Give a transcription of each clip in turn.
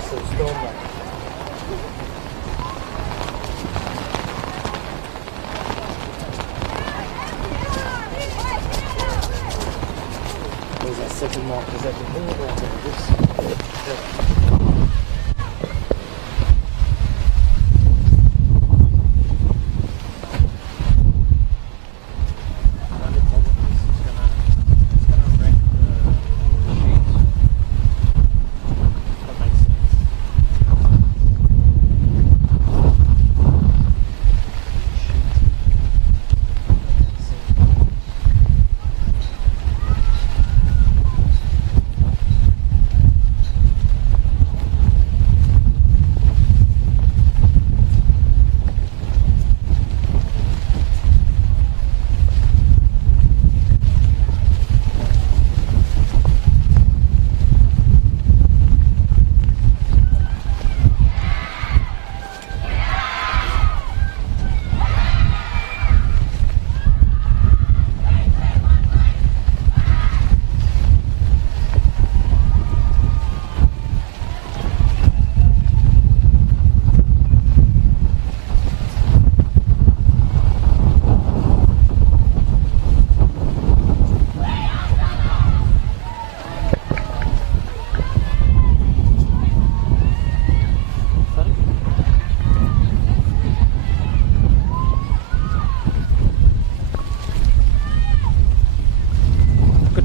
face of the storm, mate. There's that second mark. Is that the hill or this?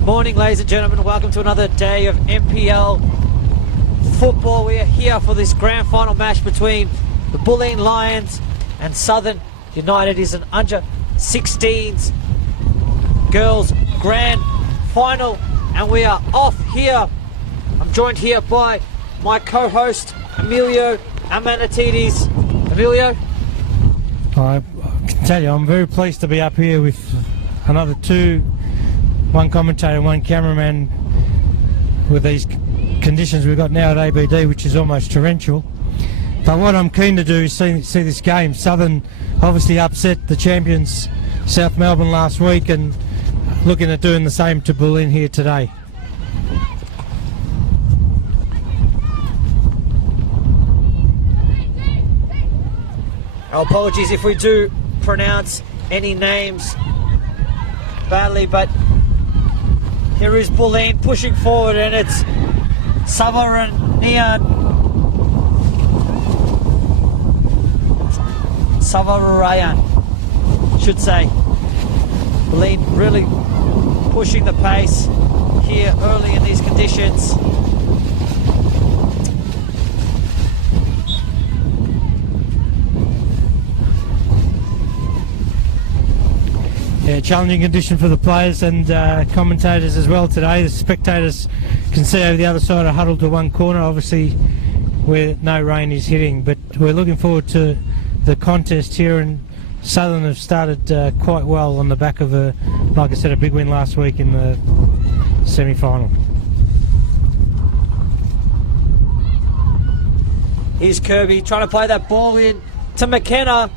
Morning, ladies and gentlemen. Welcome to another day of NPL football. We are here for this grand final match between the Bulleen Lions and Southern United. It is an under 16s girls grand final, and we are off here. I'm joined here by my co-host Emilio Amanatidis. Emilio, I can tell you I'm very pleased to be up here with another two, one commentator and one cameraman, with these conditions we've got now at ABD, which is almost torrential. But what I'm keen to do is see this game. Southern obviously upset the champions South Melbourne last week, and looking at doing the same to Bulleen here today. our apologies if we do pronounce any names badly, but here is Bulleen pushing forward, and it's Savarayan, should say. Bulleen really pushing the pace here early in these conditions. Yeah, challenging condition for the players and commentators as well today. The spectators can see over the other side are huddled to one corner, obviously where no rain is hitting, but we're looking forward to the contest here, and Southern have started quite well on the back of like I said, a big win last week in the semi-final. Here's Kirby trying to play that ball in to McKenna,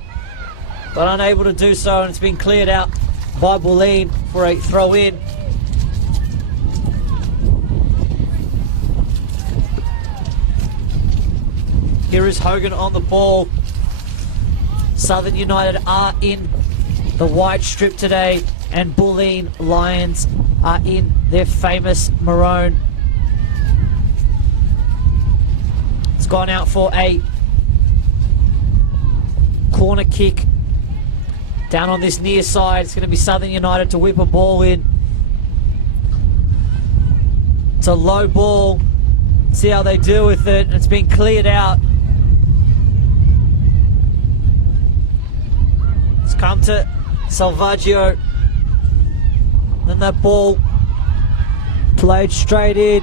but unable to do so, and it's been cleared out by Bulleen for a throw in. Here is Hogan on the ball. Southern United are in the white strip today, and Bulleen Lions are in their famous maroon. It's gone out for a corner kick down on this near side. It's going to be Southern United to whip a ball in. It's a low ball. See how they deal with it. It's been cleared out. It's come to Salvaggio. Then that ball played straight in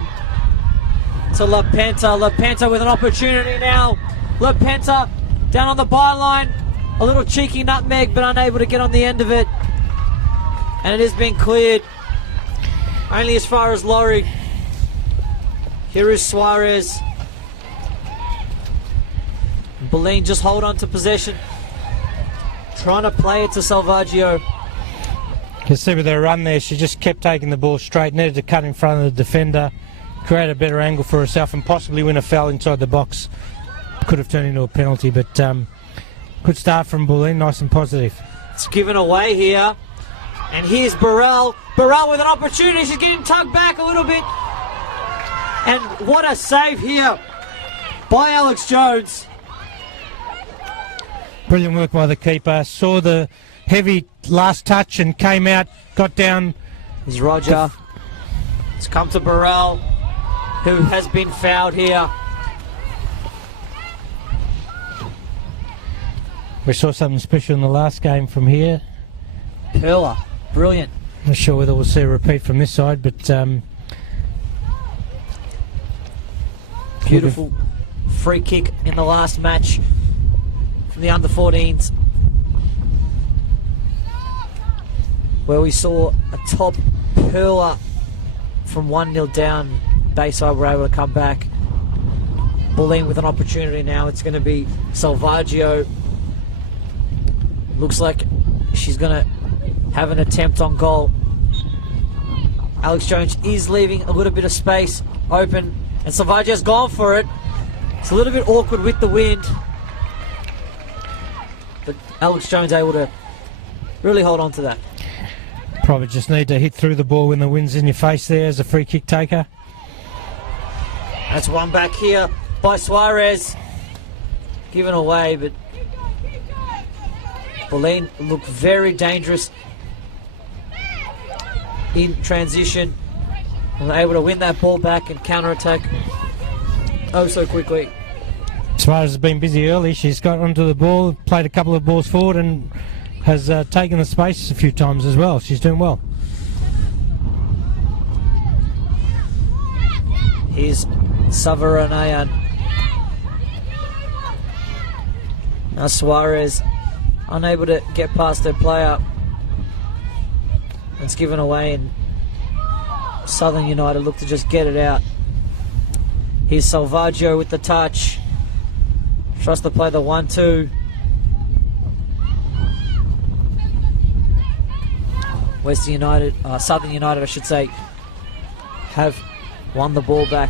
to LaPenta. LaPenta with an opportunity now. LaPenta down on the byline. A little cheeky nutmeg, but unable to get on the end of it. And it has been cleared only as far as Laurie. Here is Suarez. Bulleen just hold on to possession, trying to play it to Salvaggio. You can see with her run there, she just kept taking the ball straight, needed to cut in front of the defender, create a better angle for herself and possibly win a foul inside the box. Could have turned into a penalty, but good start from Bulleen, nice and positive. It's given away here. And here's Burrell. Burrell with an opportunity. She's getting tugged back a little bit. And what a save here by Alex Jones. Brilliant work by the keeper. Saw the heavy last touch and came out, got down. Here's Roger. It's come to Burrell, who has been fouled here. We saw something special in the last game from here. Perla, brilliant. Not sure whether we'll see a repeat from this side, but beautiful free kick in the last match from the under-14s, where we saw a top Perla from 1-0 down. Bayside were able to come back. Bulleen with an opportunity now. It's going to be Salvaggio. Looks like she's going to have an attempt on goal. Alex Jones is leaving a little bit of space open, and Salvaggio's gone for it. It's a little bit awkward with the wind, but Alex Jones able to really hold on to that. Probably just need to hit through the ball when the wind's in your face there as a free kick taker. That's one back here by Suarez. Given away, but Bulleen looked very dangerous in transition, and they're able to win that ball back and counter-attack oh so quickly. Suarez has been busy early. She's got onto the ball, played a couple of balls forward, and has taken the space a few times as well. She's doing well. Here's Savaranayan. Now Suarez unable to get past their player. It's given away, and Southern United look to just get it out. Here's Salvaggio with the touch. Tries to play the 1-2. Western United, Southern United I should say, have won the ball back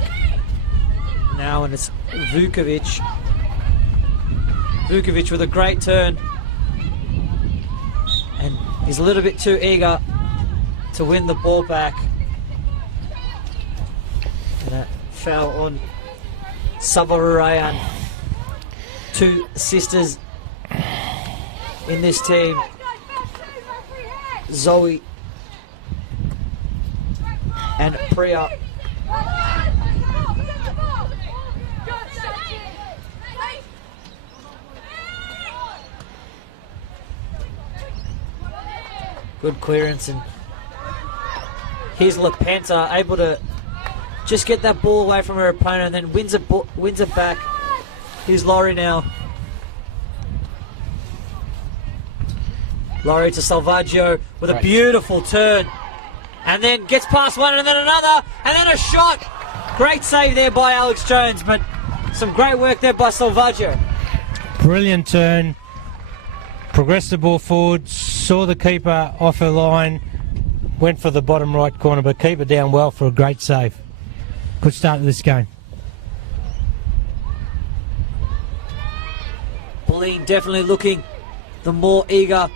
now, and it's Vukovic. Vukovic with a great turn, and he's a little bit too eager to win the ball back. And that foul on Savaranayan. Two sisters in this team, Zoe and Priya. Good clearance, and here's LaPenta able to just get that ball away from her opponent and then wins it back. Here's Laurie now. Laurie to Salvaggio with a beautiful turn, and then gets past one and then another, and then a shot. Great save there by Alex Jones, but some great work there by Salvaggio. Brilliant turn. Progressed the ball forward, saw the keeper off her line, went for the bottom right corner, but keeper down well for a great save. Good start to this game. Bulleen definitely looking the more eager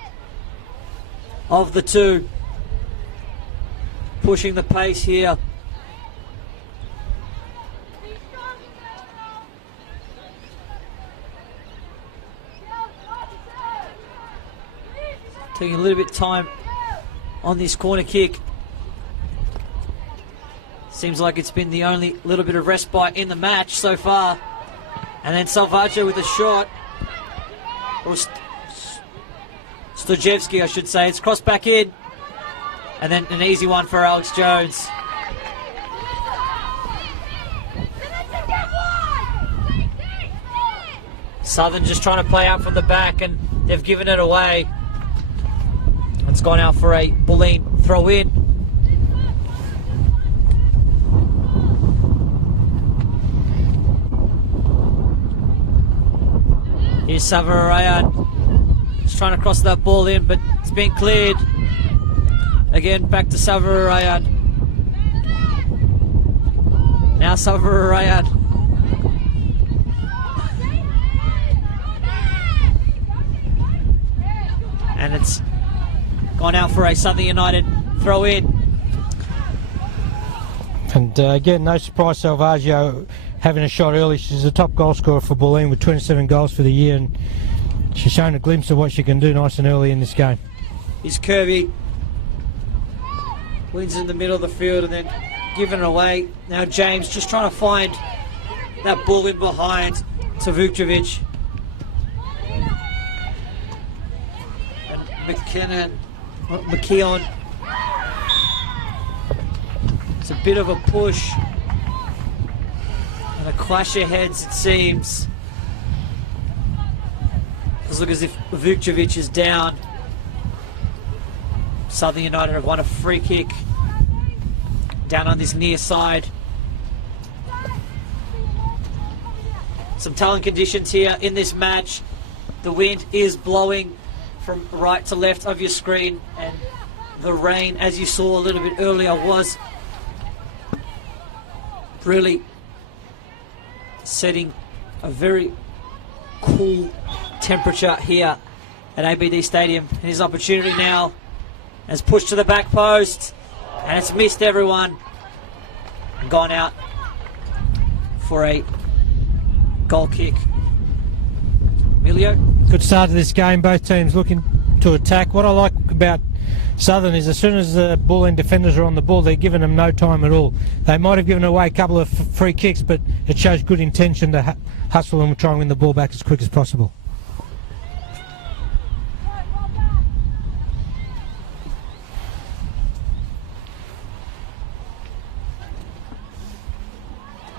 of the two. Pushing the pace here. Taking a little bit of time on this corner kick. Seems like it's been the only little bit of respite in the match so far. And then Salvaggio with a shot. Or Stojevski, I should say. It's crossed back in. And then an easy one for Alex Jones. Southern just trying to play out from the back, and they've given it away. It's gone out for a Bulleen throw in. Here's Savaranayan. Just trying to cross that ball in, but it's been cleared. Again, back to Savaranayan. Now Salvarayan. And it's gone out for a Southern United throw in. And again, no surprise, Salvaggio having a shot early. She's the top goal scorer for Bulleen with 27 goals for the year, and she's shown a glimpse of what she can do nice and early in this game. He's curvy. Wins in the middle of the field and then giving it away. Now James just trying to find that ball in behind to Vukcevic. And McKeon. It's a bit of a push and a clash of heads, it seems. Does look as if Vukcevic is down. Southern United have won a free kick down on this near side. Some talent conditions here in this match. The wind is blowing from right to left of your screen, and the rain, as you saw a little bit earlier, was really setting a very cool temperature here at ABD Stadium. And his opportunity now has pushed to the back post, and it's missed everyone and gone out for a goal kick. Emilio? Good start to this game, both teams looking to attack. What I like about Southern is as soon as the Bulleen defenders are on the ball, they're giving them no time at all. They might have given away a couple of free kicks, but it shows good intention to hustle and try and win the ball back as quick as possible.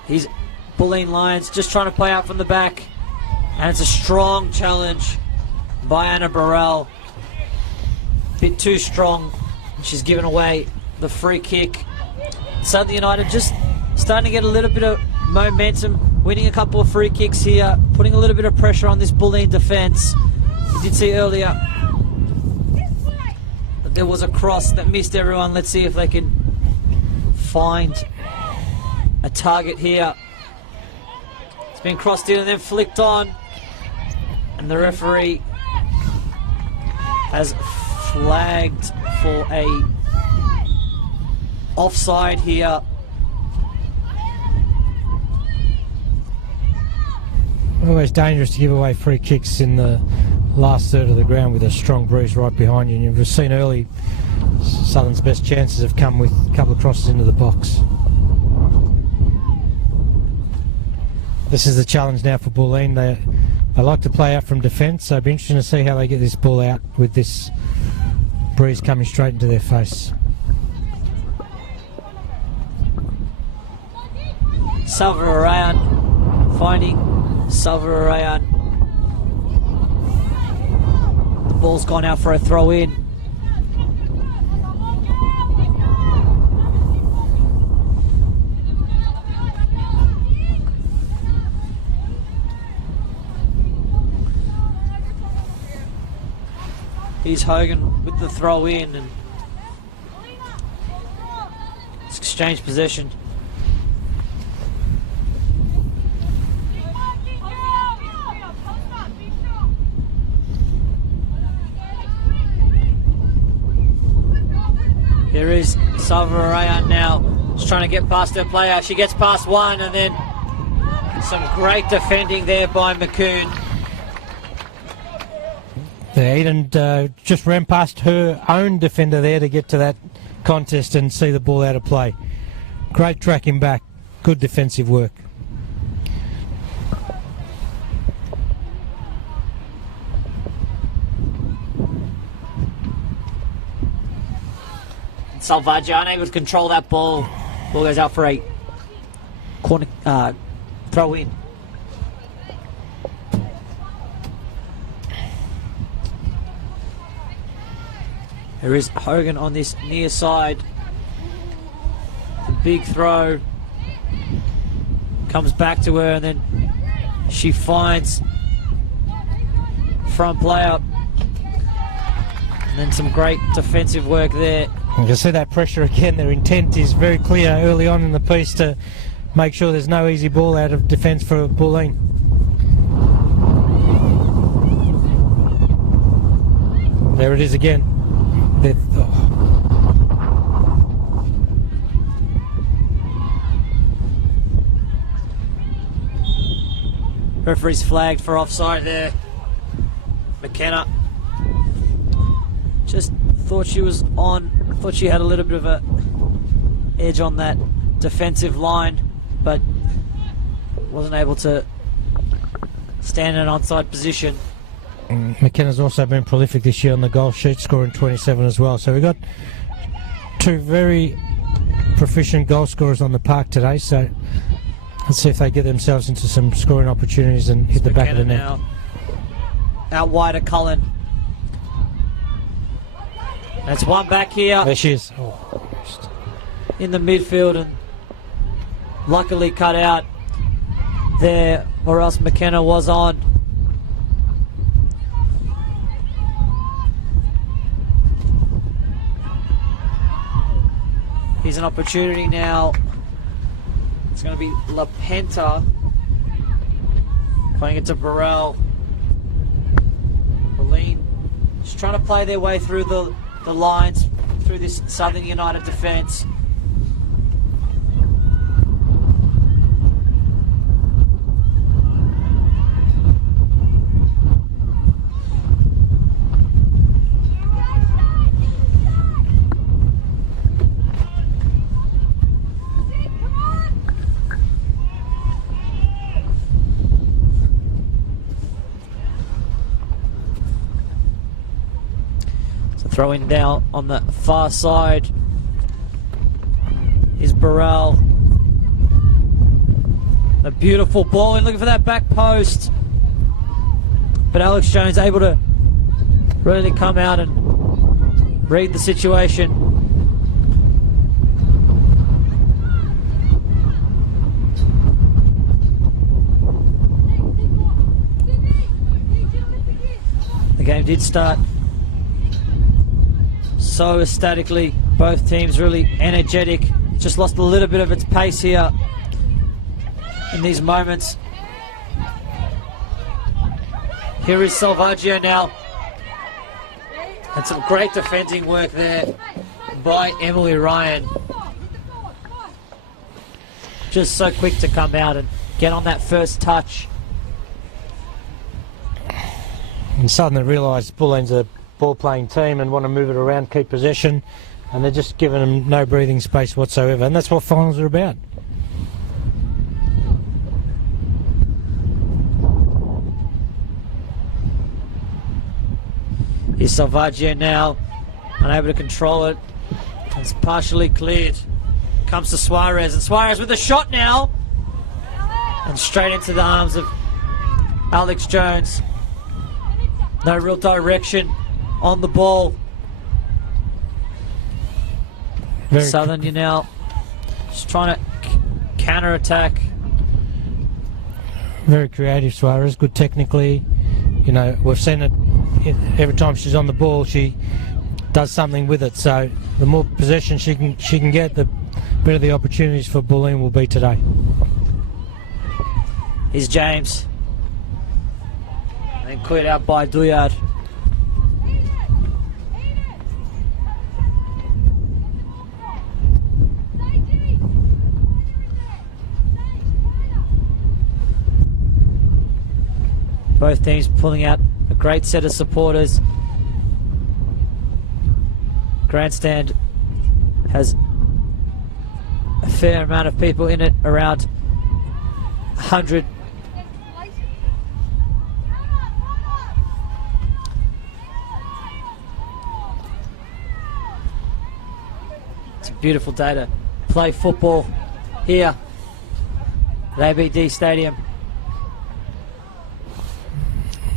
These Bulleen Lions just trying to play out from the back, and it's a strong challenge by Anna Burrell. Bit too strong. She's given away the free kick. Southern United just starting to get a little bit of momentum, winning a couple of free kicks here, putting a little bit of pressure on this Bulleen defence. We did see earlier that there was a cross that missed everyone. Let's see if they can find a target here. It's been crossed in and then flicked on, and the referee has flagged for a offside here. Always dangerous to give away free kicks in the last third of the ground with a strong breeze right behind you. And you've just seen early Southern's best chances have come with a couple of crosses into the box. This is the challenge now for Bulleen. They like to play out from defence, so it'll be interesting to see how they get this ball out with this breeze coming straight into their face. Salvarayan finding Salvarayan. The ball's gone out for a throw in. Here's Hogan with the throw in, and it's exchange possession. Here is Salvarayan now. She's trying to get past her player. She gets past one, and then some great defending there by McCoon. Yeah, Eden just ran past her own defender there to get to that contest and see the ball out of play. Great tracking back, good defensive work. Salvaggio unable to control that ball. Ball goes out for a corner throw in. There is Hogan on this near side. The big throw comes back to her, and then she finds front player. And then some great defensive work there. You can see that pressure again. Their intent is very clear early on in the piece to make sure there's no easy ball out of defence for Bulleen. There it is again. Referee's flagged for offside there. McKenna just thought she was on, thought she had a little bit of a edge on that defensive line, but wasn't able to stand in an onside position. McKenna's also been prolific this year on the goal sheet, scoring 27 as well. So we've got two very proficient goal scorers on the park today. So let's see if they get themselves into some scoring opportunities and hit the back of the net. Now out wide of Cullen. That's one back here. There she is. In the midfield, and luckily cut out there, or else McKenna was on. Here's an opportunity now. It's going to be LaPenta playing it to Burrell. Bulleen just trying to play their way through the lines, through this Southern United defence. Throwing down on the far side is Burrell. A beautiful ball, and looking for that back post. But Alex Jones able to really come out and read the situation. The game did start so ecstatically, both teams really energetic. Just lost a little bit of its pace here in these moments. Here is Salvaggio now, and some great defending work there by Emily Ryan. Just so quick to come out and get on that first touch. And suddenly realised Bulleen's a ball-playing team and want to move it around, keep possession, and they're just giving them no breathing space whatsoever, and that's what finals are about. Here's Salvaggio now, unable to control it. It's partially cleared. Comes to Suarez, and Suarez with a shot now, and straight into the arms of Alex Jones. No real direction on the ball. Southern, you now just trying to counter-attack. Very creative, Suarez, good technically. You know, we've seen it every time she's on the ball, she does something with it. So the more possession she can get, the better the opportunities for Bulleen will be today. Here's James. And then cleared out by Douillard. Both teams pulling out a great set of supporters. Grandstand has a fair amount of people in it, around 100. It's a beautiful day to play football here at ABD Stadium.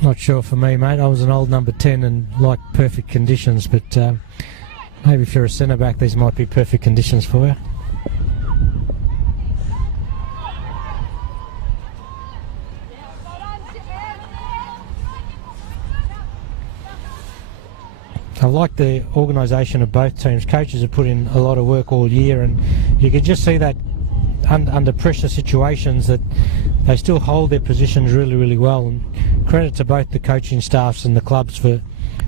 Not sure for me, mate. I was an old number 10 and like perfect conditions, but maybe if you're a centre back, these might be perfect conditions for you. I like the organisation of both teams. Coaches have put in a lot of work all year, and you could just see that under pressure situations, that they still hold their positions really, really well. And credit to both the coaching staffs and the clubs for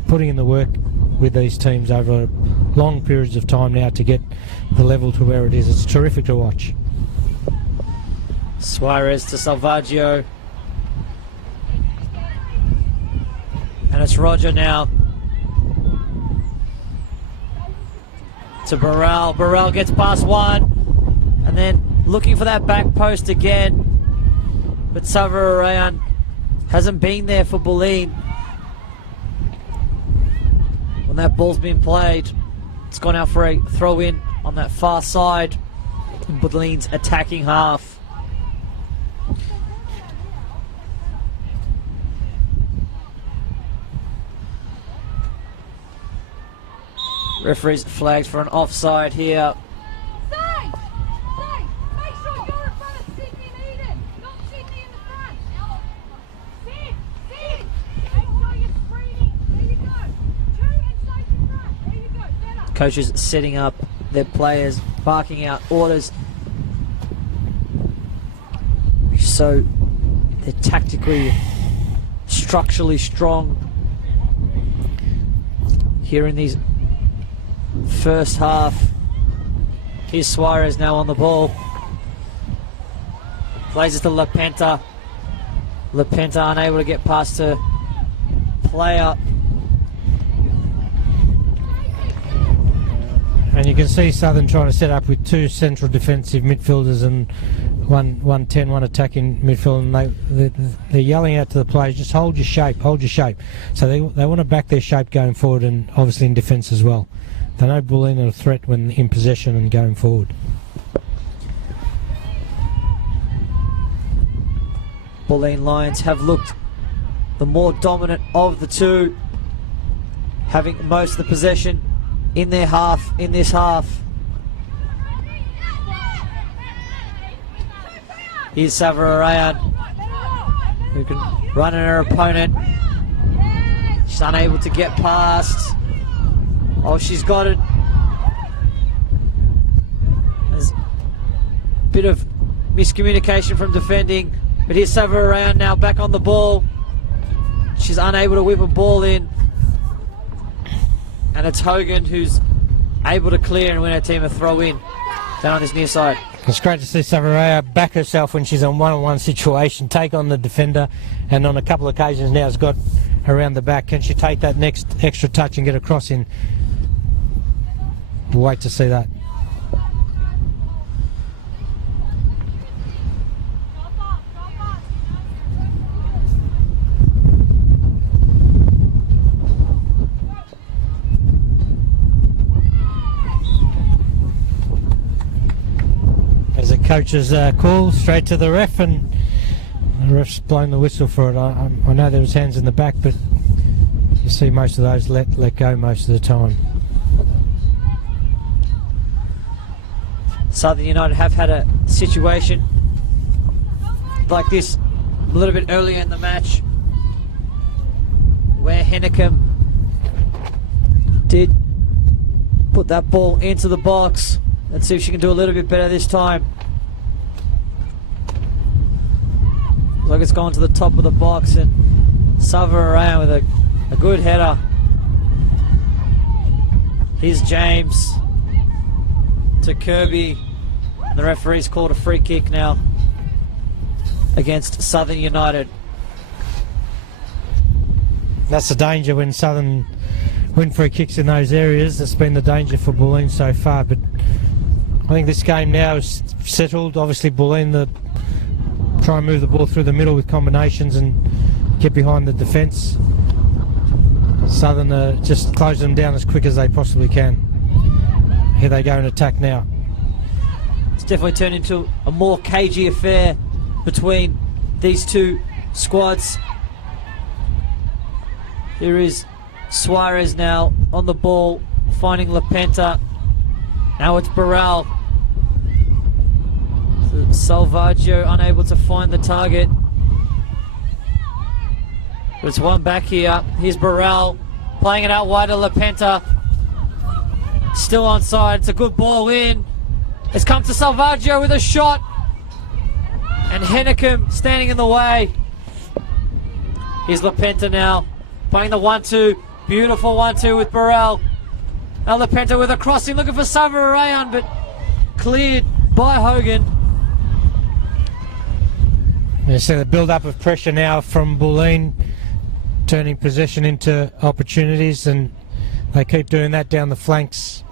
putting in the work with these teams over long periods of time now to get the level to where it is. It's terrific to watch. Suarez to Salvaggio. And it's Roger now. To Burrell. Burrell gets past one. And then looking for that back post again. But Savarayan hasn't been there for Bulleen. When that ball's been played, it's gone out for a throw in on that far side in Bulleen's attacking half. Referee's flagged for an offside here. Make sure you're in front of Sydney and Eden, not Sydney in the front. Sid, make sure you're screening. There you go. Two and safe in front. There you go. Better. Coaches setting up their players, barking out orders. So they're tactically, structurally strong here in these first half. Here's Suarez now on the ball. Plays it to LaPenta. LaPenta unable to get past a player. And you can see Southern trying to set up with two central defensive midfielders and one 10, one attacking midfield, and they're yelling out to the players, just hold your shape, hold your shape. So they want to back their shape going forward, and obviously in defence as well. They know Bulleen are a threat when in possession and going forward. Bulleen Lions have looked the more dominant of the two, having most of the possession in their half, in this half. Here's Savarayan, who can run at her opponent. She's unable to get past. Oh, she's got it. There's a bit of miscommunication from defending. But here's Savarayan now back on the ball. She's unable to whip a ball in. And it's Hogan who's able to clear and win her team a throw in down on this near side. It's great to see Savaraya back herself when she's on one-on-one situation, take on the defender, and on a couple of occasions now has got around the back. Can she take that next extra touch and get a cross in? We'll wait to see that. As a coach's call, straight to the ref, and the ref's blown the whistle for it. I know there was hands in the back, but you see most of those let go most of the time. Southern United have had a situation like this a little bit earlier in the match, where Hennecum did put that ball into the box. Let's see if she can do a little bit better this time. Looks like it's gone to the top of the box, and Savarayan with a good header. Here's James to Kirby. And the referee's called a free kick now against Southern United. That's the danger when Southern win free kicks in those areas. That's been the danger for Bulleen so far. But I think this game now is settled. Obviously Bulleen try and move the ball through the middle with combinations and get behind the defence. Southern just close them down as quick as they possibly can. Here they go in attack now. It's definitely turned into a more cagey affair between these two squads. Here is Suarez now on the ball, finding LaPenta. Now it's Burrell. Salvaggio unable to find the target. But it's one back here. Here's Burrell playing it out wide to LaPenta. Still onside. It's a good ball in. It's come to Salvaggio with a shot. And Hennecum standing in the way. Here's LaPenta now. Playing the 1-2. Beautiful 1-2 with Burrell. Now LaPenta with a crossing, looking for Savarayan, but cleared by Hogan. You see the build-up of pressure now from Bulleen, turning possession into opportunities, and they keep doing that down the flanks.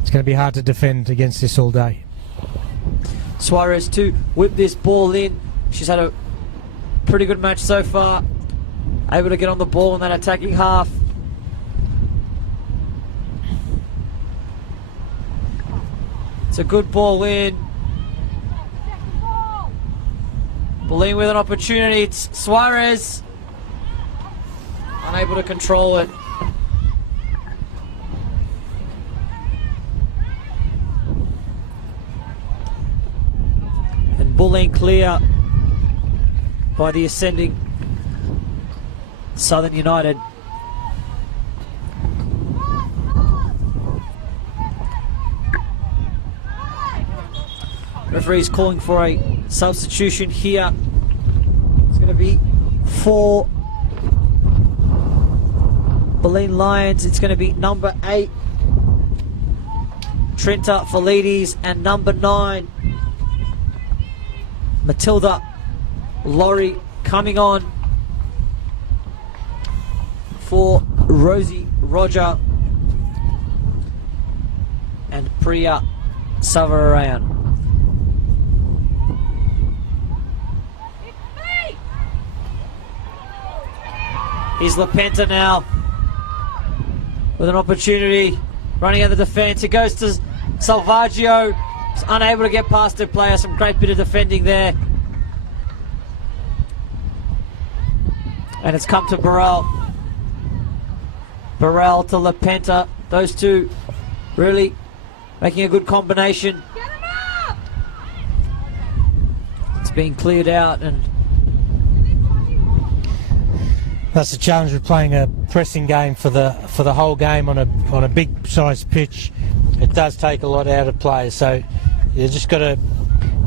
It's going to be hard to defend against this all day. Suarez to whip this ball in. She's had a pretty good match so far. Able to get on the ball in that attacking half. It's a good ball in. Bulleen with an opportunity. It's Suarez. Unable to control it. And Bulleen clear by the ascending Southern United. Referee's calling for a substitution here. It's going to be for Bulleen Lions. It's going to be number 8, Trenta Felides, and number 9, Matilda Laurie, coming on for Rosie Roger and Priya Savarayan. Here's LaPenta now with an opportunity, running out the defence. It goes to Salvaggio. He's unable to get past the player. Some great bit of defending there. And it's come to Burrell. Burrell to LaPenta. Those two really making a good combination. It's being cleared out, and that's the challenge with playing a pressing game for the whole game on a big sized pitch. It does take a lot out of players, so you just got to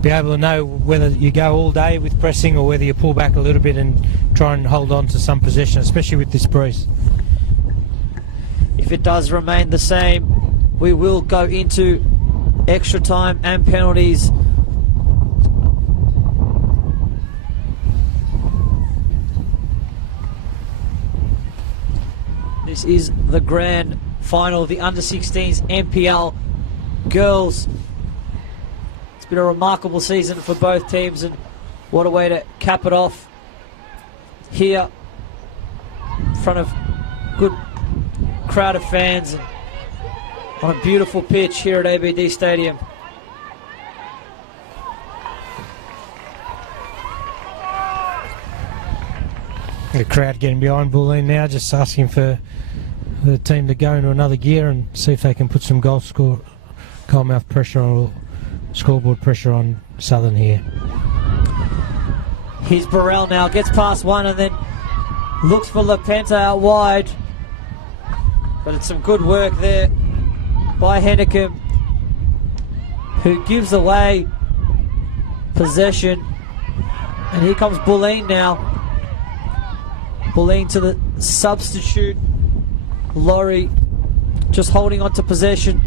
be able to know whether you go all day with pressing or whether you pull back a little bit and try and hold on to some possession, especially with this breeze. If it does remain the same, we will go into extra time and penalties. This is the grand final of the under-16s NPL girls. It's been a remarkable season for both teams, and what a way to cap it off here in front of good crowd of fans and on a beautiful pitch here at ABD Stadium. The crowd getting behind Bulleen now, just asking for the team to go into another gear and see if they can put some goalmouth pressure or scoreboard pressure on Southern here. Here's Burrell now, gets past one and then looks for LaPenta out wide. But it's some good work there by Hennecum, who gives away possession. And here comes Bulleen now. Bulleen to the substitute. Laurie just holding on to possession,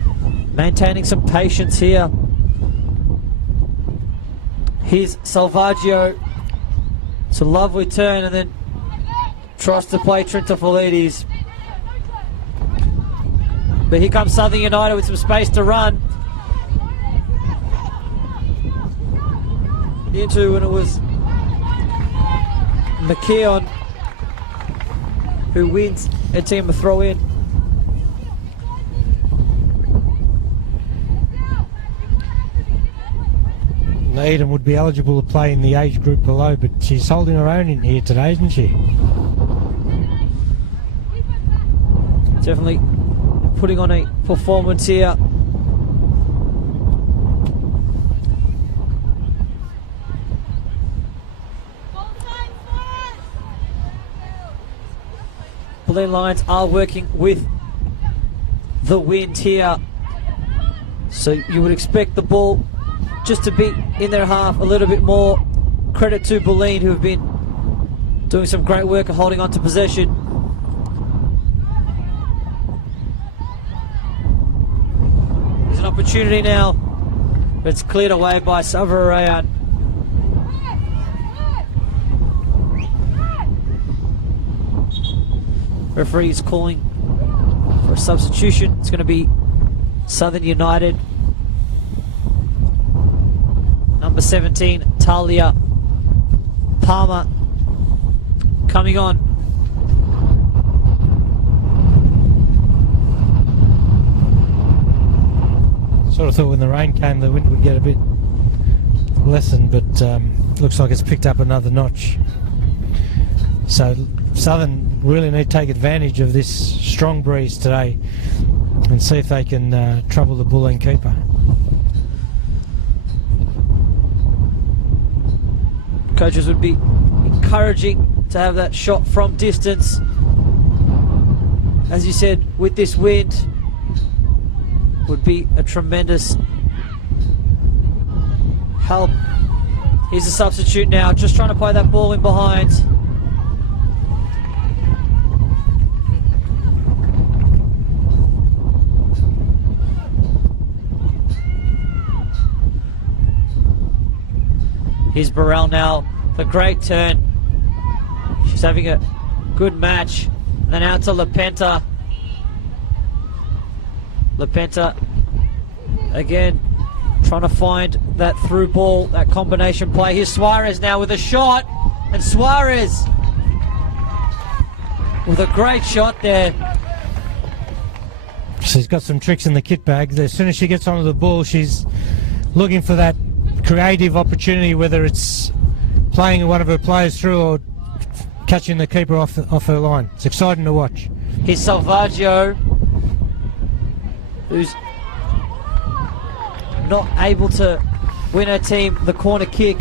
maintaining some patience here. Here's Salvaggio. It's a lovely turn and then tries to play Trenta Felides. But here comes Southern United with some space to run into, and it was McKeon who wins a team a throw in. Eden would be eligible to play in the age group below, but she's holding her own in here today, isn't she? Definitely putting on a performance here. Bulleen Lions are working with the wind here So you would expect the ball just to be in their half a little bit more. Credit to Bulleen, who have been doing some great work of holding on to possession. There's an opportunity now, but it's cleared away by Savarayan. Referee is calling for a substitution. It's going to be Southern United. Number 17, Talia Palmer, coming on. Sort of thought when the rain came the wind would get a bit lessened, but looks like it's picked up another notch. So Southern really need to take advantage of this strong breeze today and see if they can trouble the Bulleen keeper. Coaches would be encouraging to have that shot from distance. As you said, with this wind, would be a tremendous help. Here's a substitute now, just trying to play that ball in behind. Here's Burrell now, the great turn. She's having a good match. And then out to Lepenta. Lepenta, again, trying to find that through ball, that combination play. Here's Suarez now with a shot. And Suarez with a great shot there. She's got some tricks in the kit bag. As soon as she gets onto the ball, she's looking for that creative opportunity, whether it's playing one of her players through or catching the keeper off her line. It's exciting to watch. Here's Salvaggio, who's not able to win her team the corner kick.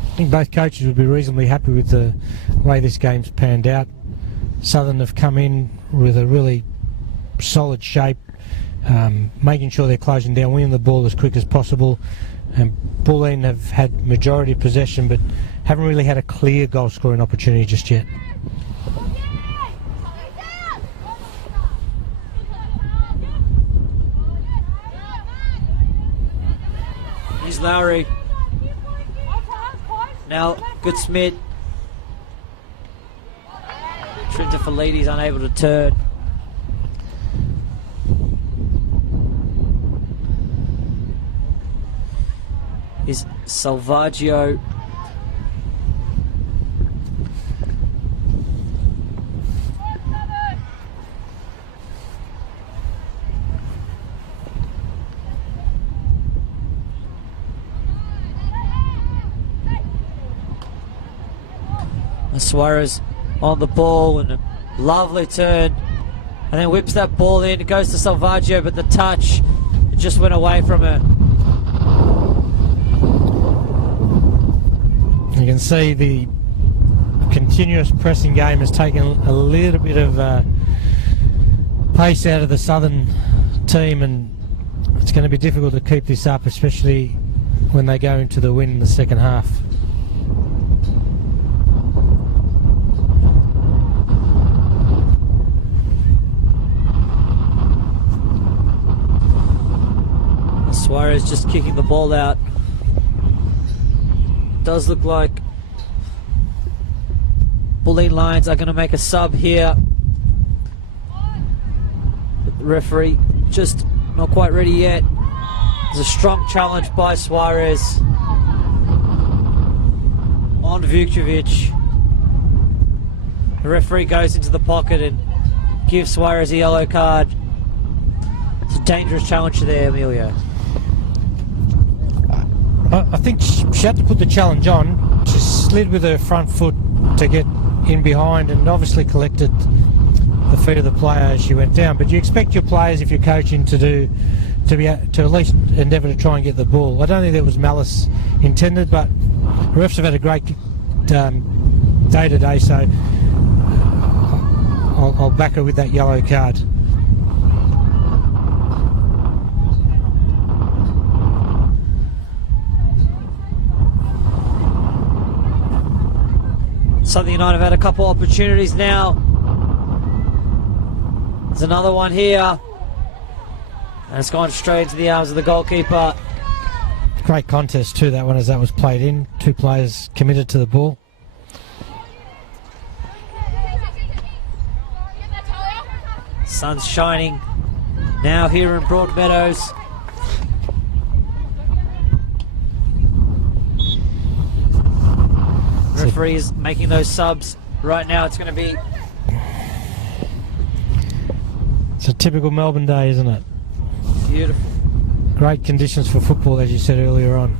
I think both coaches would be reasonably happy with the way this game's panned out. Southern have come in with a really solid shape, making sure they're closing down, winning the ball as quick as possible. And Bulleen have had majority possession, but haven't really had a clear goal scoring opportunity just yet. Here's Lowry. Now Goodsmith. Trinta Felides unable to turn. Is Salvaggio. Suarez on the ball and a lovely turn, and then whips that ball in. It goes to Salvaggio, but the touch, it just went away from her. You can see the continuous pressing game has taken a little bit of pace out of the Southern team, and it's going to be difficult to keep this up, especially when they go into the win in the second half. Suarez just kicking the ball out. Does look like Bulleen Lions are going to make a sub here. But the referee just not quite ready yet. There's a strong challenge by Suarez on Vukcevic. The referee goes into the pocket and gives Suarez a yellow card. It's a dangerous challenge there, Emilio. I think she had to put the challenge on. She slid with her front foot to get in behind and obviously collected the feet of the player as she went down. But you expect your players, if you're coaching, to at least endeavour to try and get the ball. I don't think there was malice intended, but refs have had a great day today, so I'll back her with that yellow card. Southern United have had a couple opportunities now. There's another one here. And it's gone straight into the arms of the goalkeeper. Great contest too, that one, as that was played in. Two players committed to the ball. Sun's shining now here in Broadmeadows. Referee is making those subs. Right now it's going to be... It's a typical Melbourne day, isn't it? Beautiful. Great conditions for football, as you said earlier on.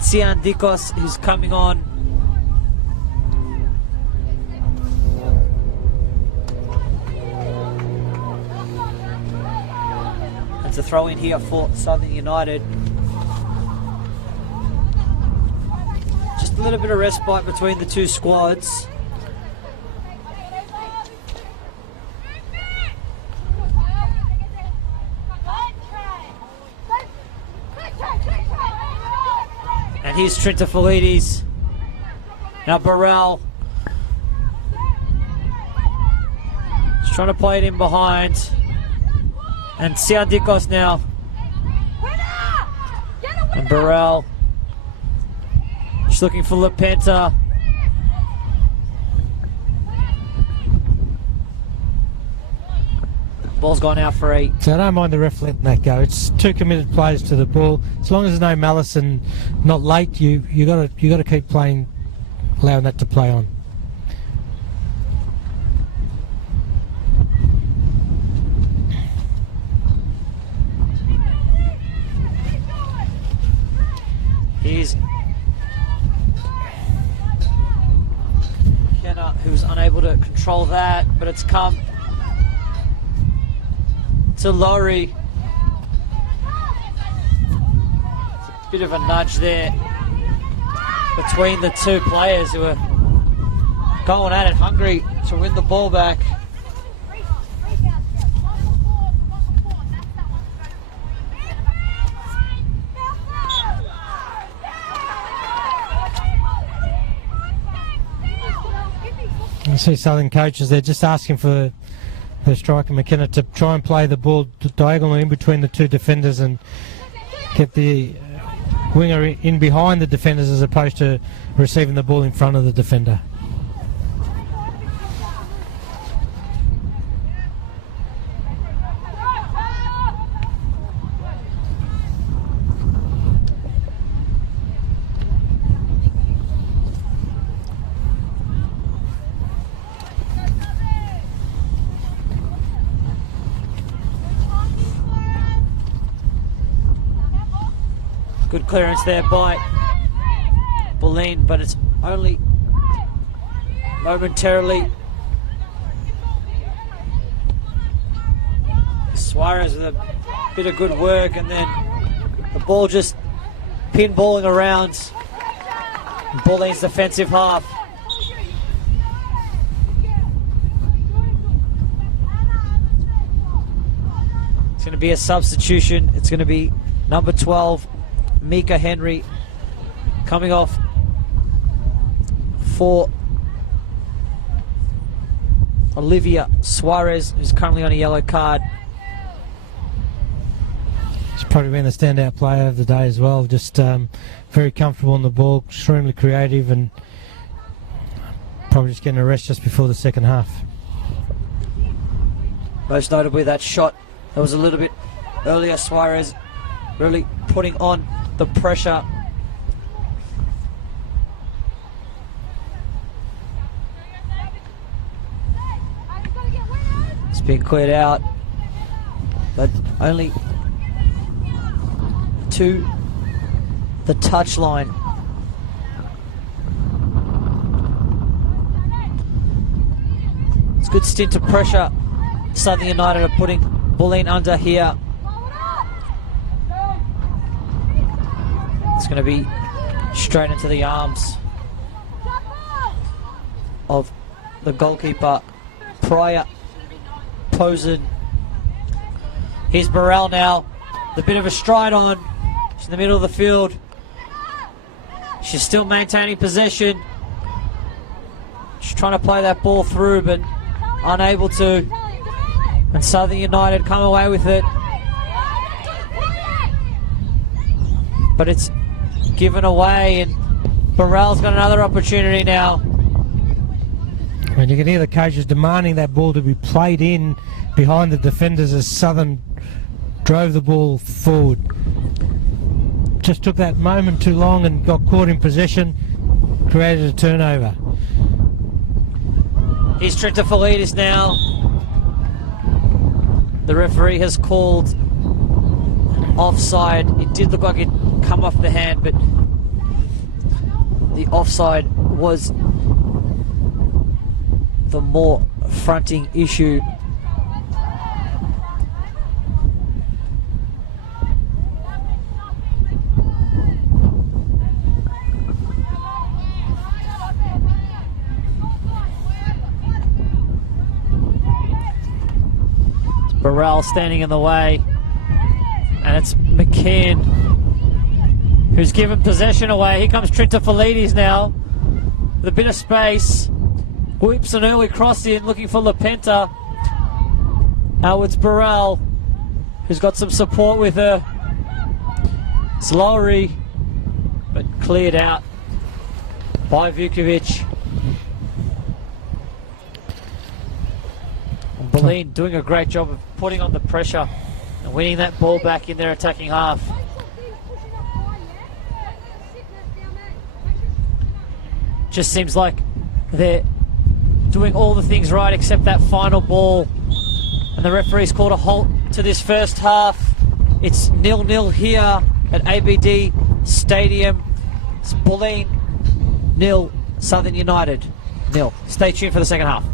Sian Dikos who's coming on. It's a throw in here for Southern United. Just a little bit of respite between the two squads. And here's Trentafilides. Now Burrell. He's trying to play it in behind. And Siandikos now. And Burrell. Just looking for Lepenta. Ball's gone out for 8. So I don't mind the ref letting that go. It's two committed players to the ball. As long as there's no malice and not late, you gotta keep playing, allowing that to play on. Here's Kenna, who's unable to control that, but it's come to Laurie. It's a bit of a nudge there between the two players who are going at it, hungry to win the ball back. You see Southern coaches, they're just asking for their striker McKenna to try and play the ball diagonally in between the two defenders and get the winger in behind the defenders as opposed to receiving the ball in front of the defender. Good clearance there by Bulleen, but it's only momentarily. Suarez with a bit of good work, and then the ball just pinballing around Bulleen's defensive half. It's going to be a substitution. It's going to be number 12. Mika Henry coming off for Olivia Suarez, who's currently on a yellow card. She's probably been the standout player of the day as well. Just very comfortable on the ball, extremely creative, and probably just getting a rest just before the second half. Most notably that shot that was a little bit earlier. Suarez really putting on the pressure. It's been cleared out, but only to the touchline. It's a good stint of pressure. Southern United are putting Bulleen under here. It's going to be straight into the arms of the goalkeeper, Pryor Posen. Here's Burrell now. The bit of a stride on. She's in the middle of the field. She's still maintaining possession. She's trying to play that ball through, but unable to. And Southern United come away with it. But it's given away, and Burrell's got another opportunity now. And you can hear the coaches demanding that ball to be played in behind the defenders as Southern drove the ball forward. Just took that moment too long and got caught in possession, created a turnover. Here's Trentafilidis now. The referee has called offside. It did look like it come off the hand, but the offside was the more fronting issue. Burrell standing in the way, and it's McCann who's given possession away. Here comes Trentafilidis now with a bit of space, whips an early cross in looking for Lapenta. Now it's Burrell who's got some support with her. It's Lowry, but cleared out by Vukovic. Bulleen doing a great job of putting on the pressure and winning that ball back in their attacking half. Just seems like they're doing all the things right except that final ball. And the referee's called a halt to this first half. It's 0-0 here at ABD Stadium. It's Bulleen 0, Southern United 0. Stay tuned for the second half.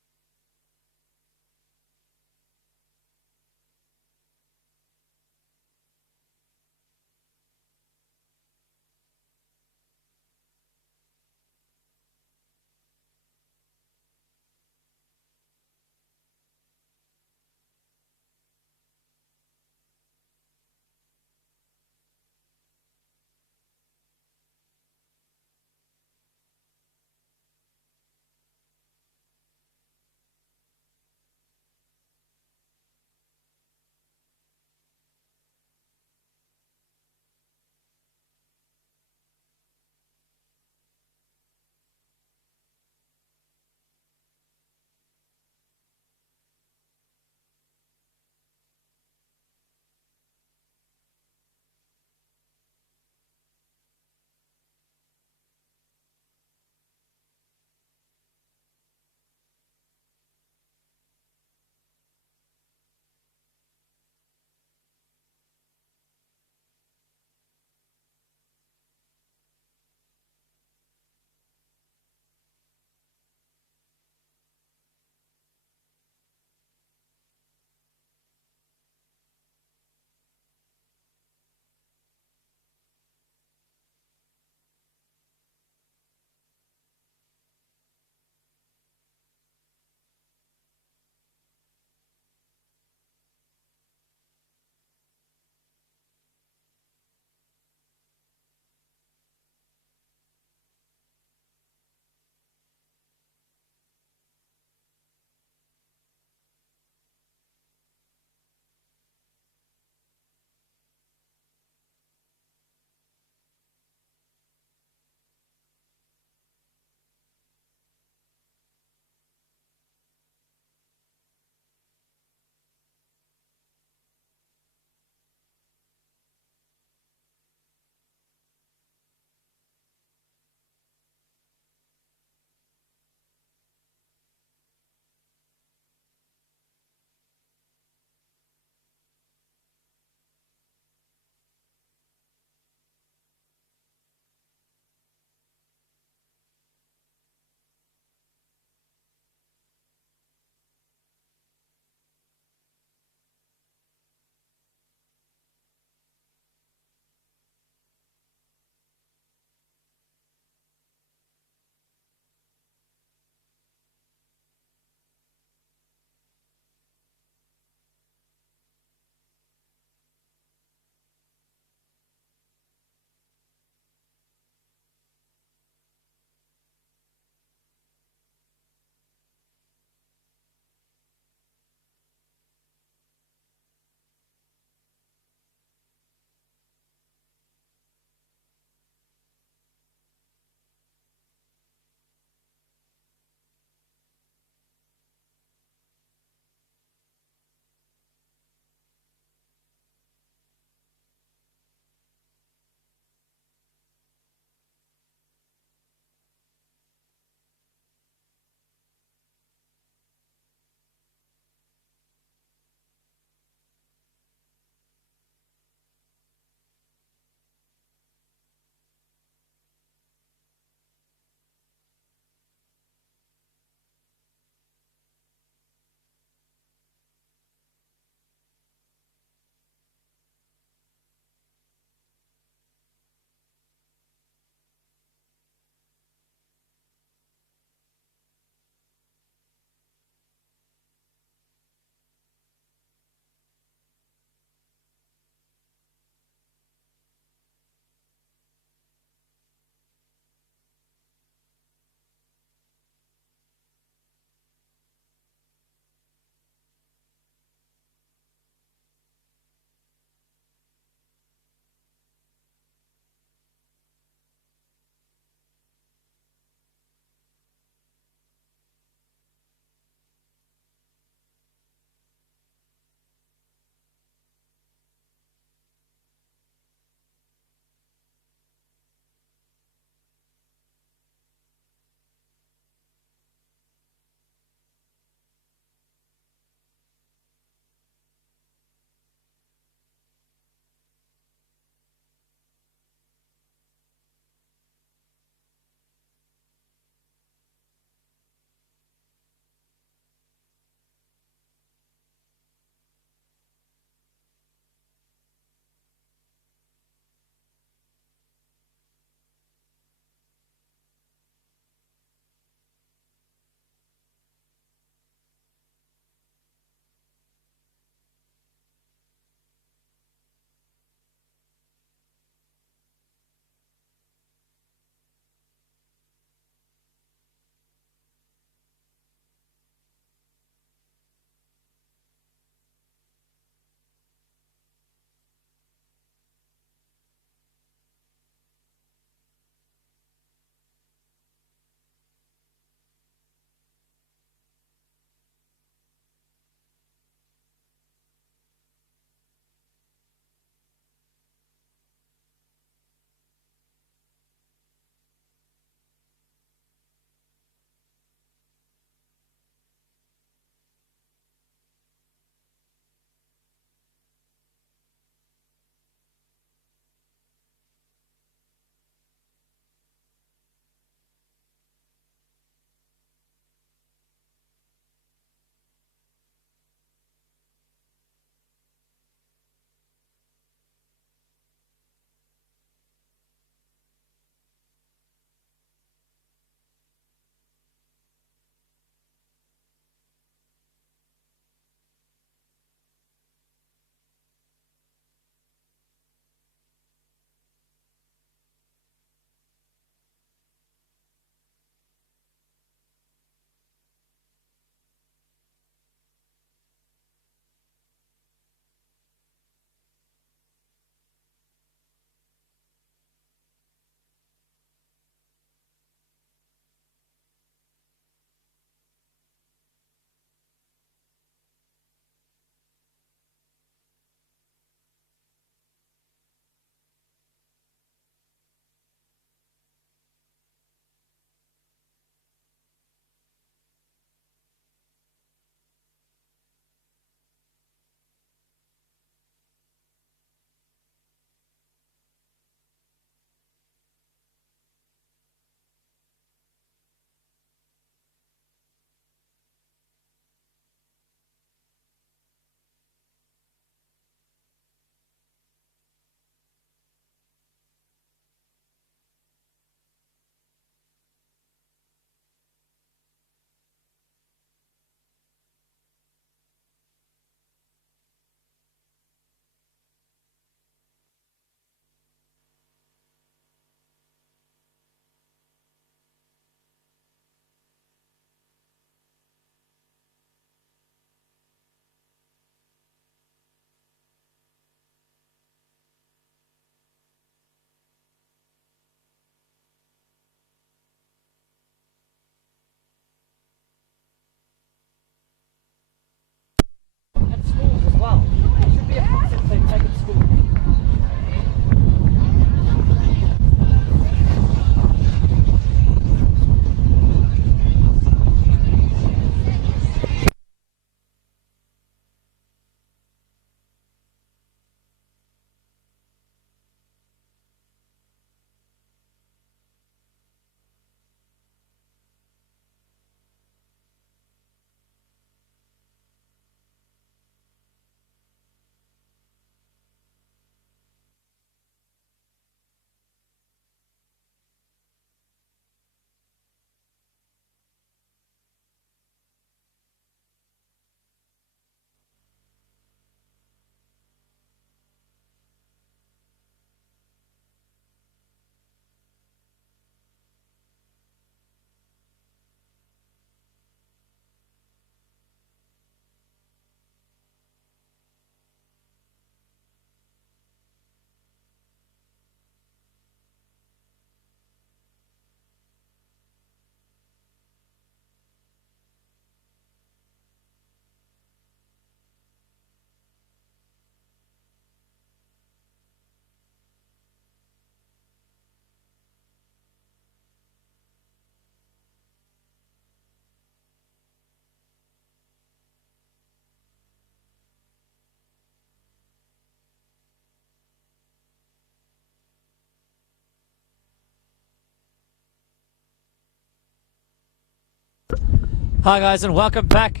Hi guys, and welcome back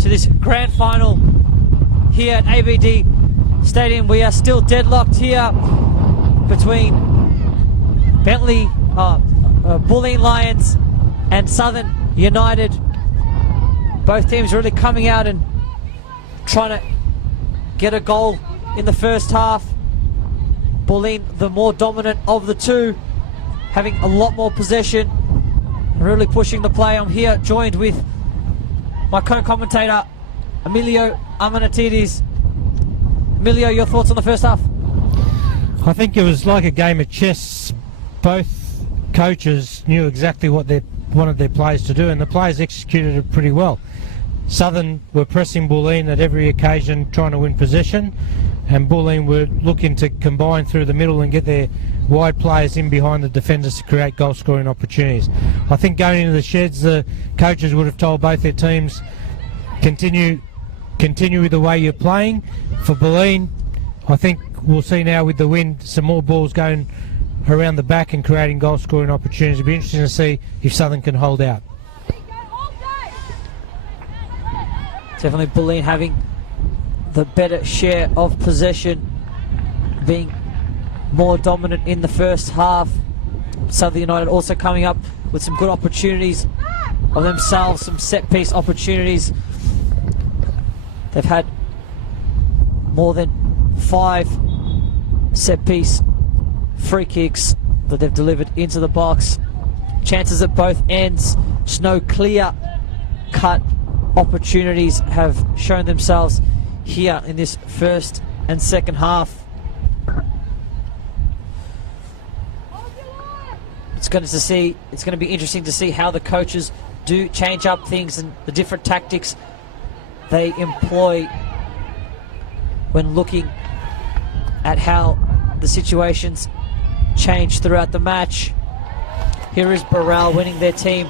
to this grand final here at ABD Stadium. We are still deadlocked here between Bulleen Lions and Southern United. Both teams really coming out and trying to get a goal in the first half. Bulleen, the more dominant of the two, having a lot more possession, really pushing the play. I'm here joined with my co-commentator Emilio Amanatidis. Emilio, your thoughts on the first half? I think it was like a game of chess. Both coaches knew exactly what they wanted their players to do, and the players executed it pretty well. Southern were pressing Bulleen at every occasion, trying to win possession, and Bulleen were looking to combine through the middle and get their wide players in behind the defenders to create goal scoring opportunities. I think going into the sheds, the coaches would have told both their teams, continue with the way you're playing. For Bulleen, I think we'll see now with the wind some more balls going around the back and creating goal scoring opportunities. It'll be interesting to see if Southern can hold out. Definitely Bulleen having the better share of possession, being more dominant in the first half. Southern United also coming up with some good opportunities of themselves, some set piece opportunities. They've had more than 5 set piece free kicks that they've delivered into the box. Chances at both ends, just no clear cut opportunities have shown themselves here in this first and second half. It's going to be interesting to see how the coaches do change up things and the different tactics they employ when looking at how the situations change throughout the match. Here is Burrell winning their team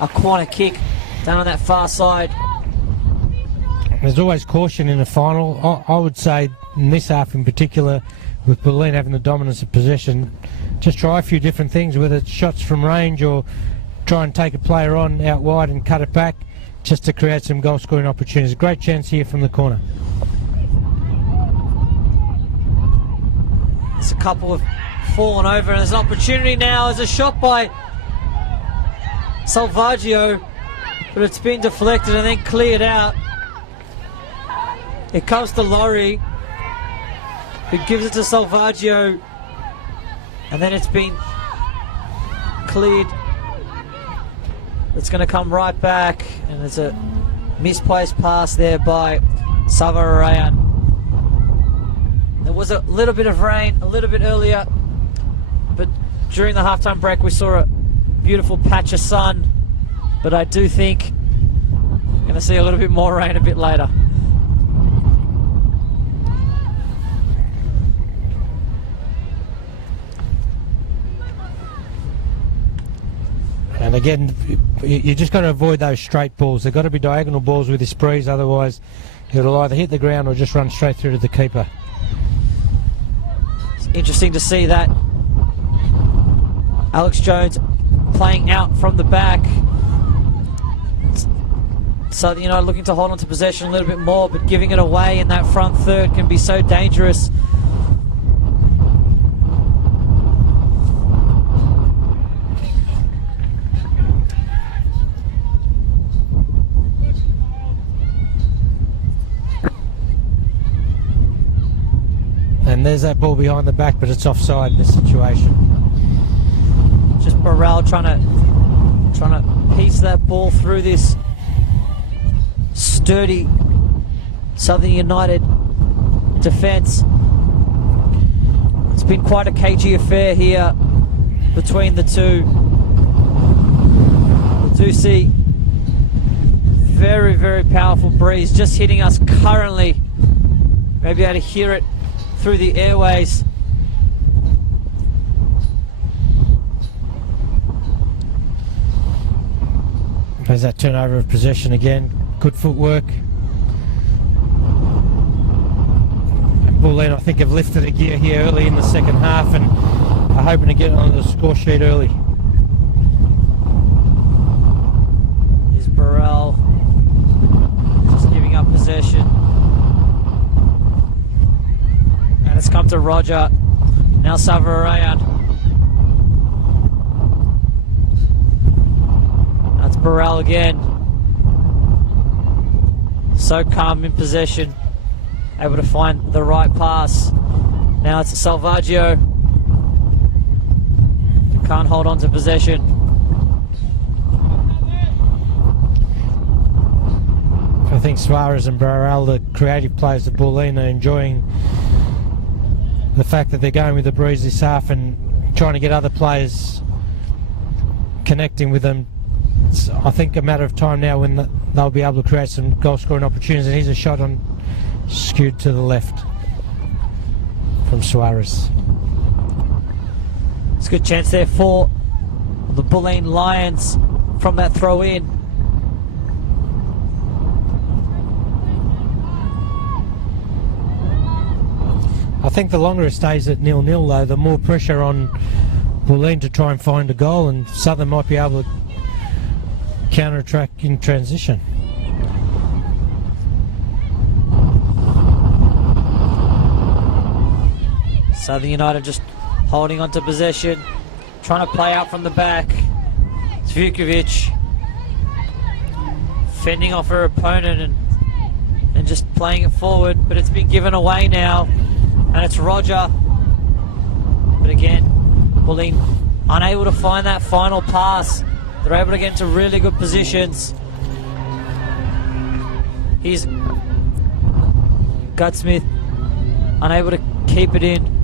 a corner kick down on that far side. There's always caution in the final. I would say in this half in particular, with Bulleen having the dominance of possession, just try a few different things, whether it's shots from range or try and take a player on out wide and cut it back, just to create some goal scoring opportunities. A great chance here from the corner. There's a couple have fallen over, and there's an opportunity now. There's a shot by Salvaggio, but it's been deflected and then cleared out. It comes to Laurie, who gives it to Salvaggio, and then it's been cleared. It's going to come right back, and there's a misplaced pass there by Savarayan. There was a little bit of rain a little bit earlier, but during the halftime break we saw a beautiful patch of sun, but I do think we're going to see a little bit more rain a bit later. And again, you just got to avoid those straight balls. They've got to be diagonal balls with this breeze, otherwise it'll either hit the ground or just run straight through to the keeper. It's interesting to see that. Alex Jones playing out from the back. Southern United looking to hold on to possession a little bit more, but giving it away in that front third can be so dangerous. And there's that ball behind the back, but it's offside in this situation. Just Burrell trying to piece that ball through this sturdy Southern United defence. It's been quite a cagey affair here between the two. We do see very, very powerful breeze just hitting us currently. Maybe able to hear it through the airways. There's that turnover of possession again. Good footwork. And Bulleen, I think, have lifted a gear here early in the second half and are hoping to get on the score sheet early. Is come to Roger. Now Savarayan. That's Burrell again. So calm in possession. Able to find the right pass. Now it's Salvaggio. Can't hold on to possession. I think Suarez and Burrell, the creative players of Bulleen, are enjoying the fact that they're going with the breeze this half and trying to get other players connecting with them. It's, I think, a matter of time now when they'll be able to create some goal scoring opportunities. And here's a shot on skewed to the left from Suarez. It's a good chance there for the Bulleen Lions from that throw in. I think the longer it stays at 0-0 though, the more pressure on Bulleen to try and find a goal, and Southern might be able to counter-attack in transition. Southern United just holding on to possession, trying to play out from the back. Zvukjevic fending off her opponent and just playing it forward, but it's been given away now, and it's Roger. But again, Bulleen unable to find that final pass. They're able to get into really good positions. Here's Gutsmith unable to keep it in.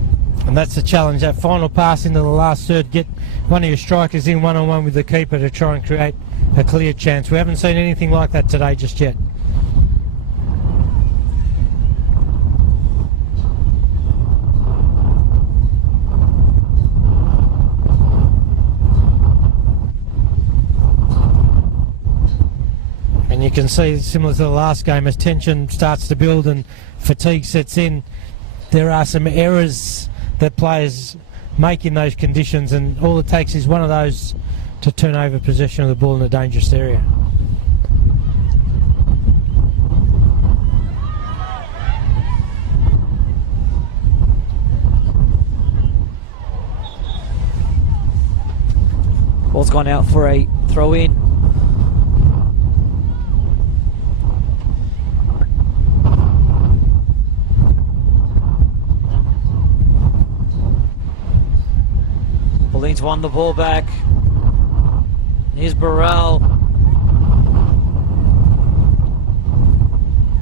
And that's the challenge, that final pass into the last third. Get one of your strikers in one-on-one with the keeper to try and create a clear chance. We haven't seen anything like that today just yet. And you can see, similar to the last game, as tension starts to build and fatigue sets in, there are some errors that players make in those conditions, and all it takes is one of those to turn over possession of the ball in a dangerous area. Ball's gone out for a throw in. Bulleen's won the ball back. Here's Burrell.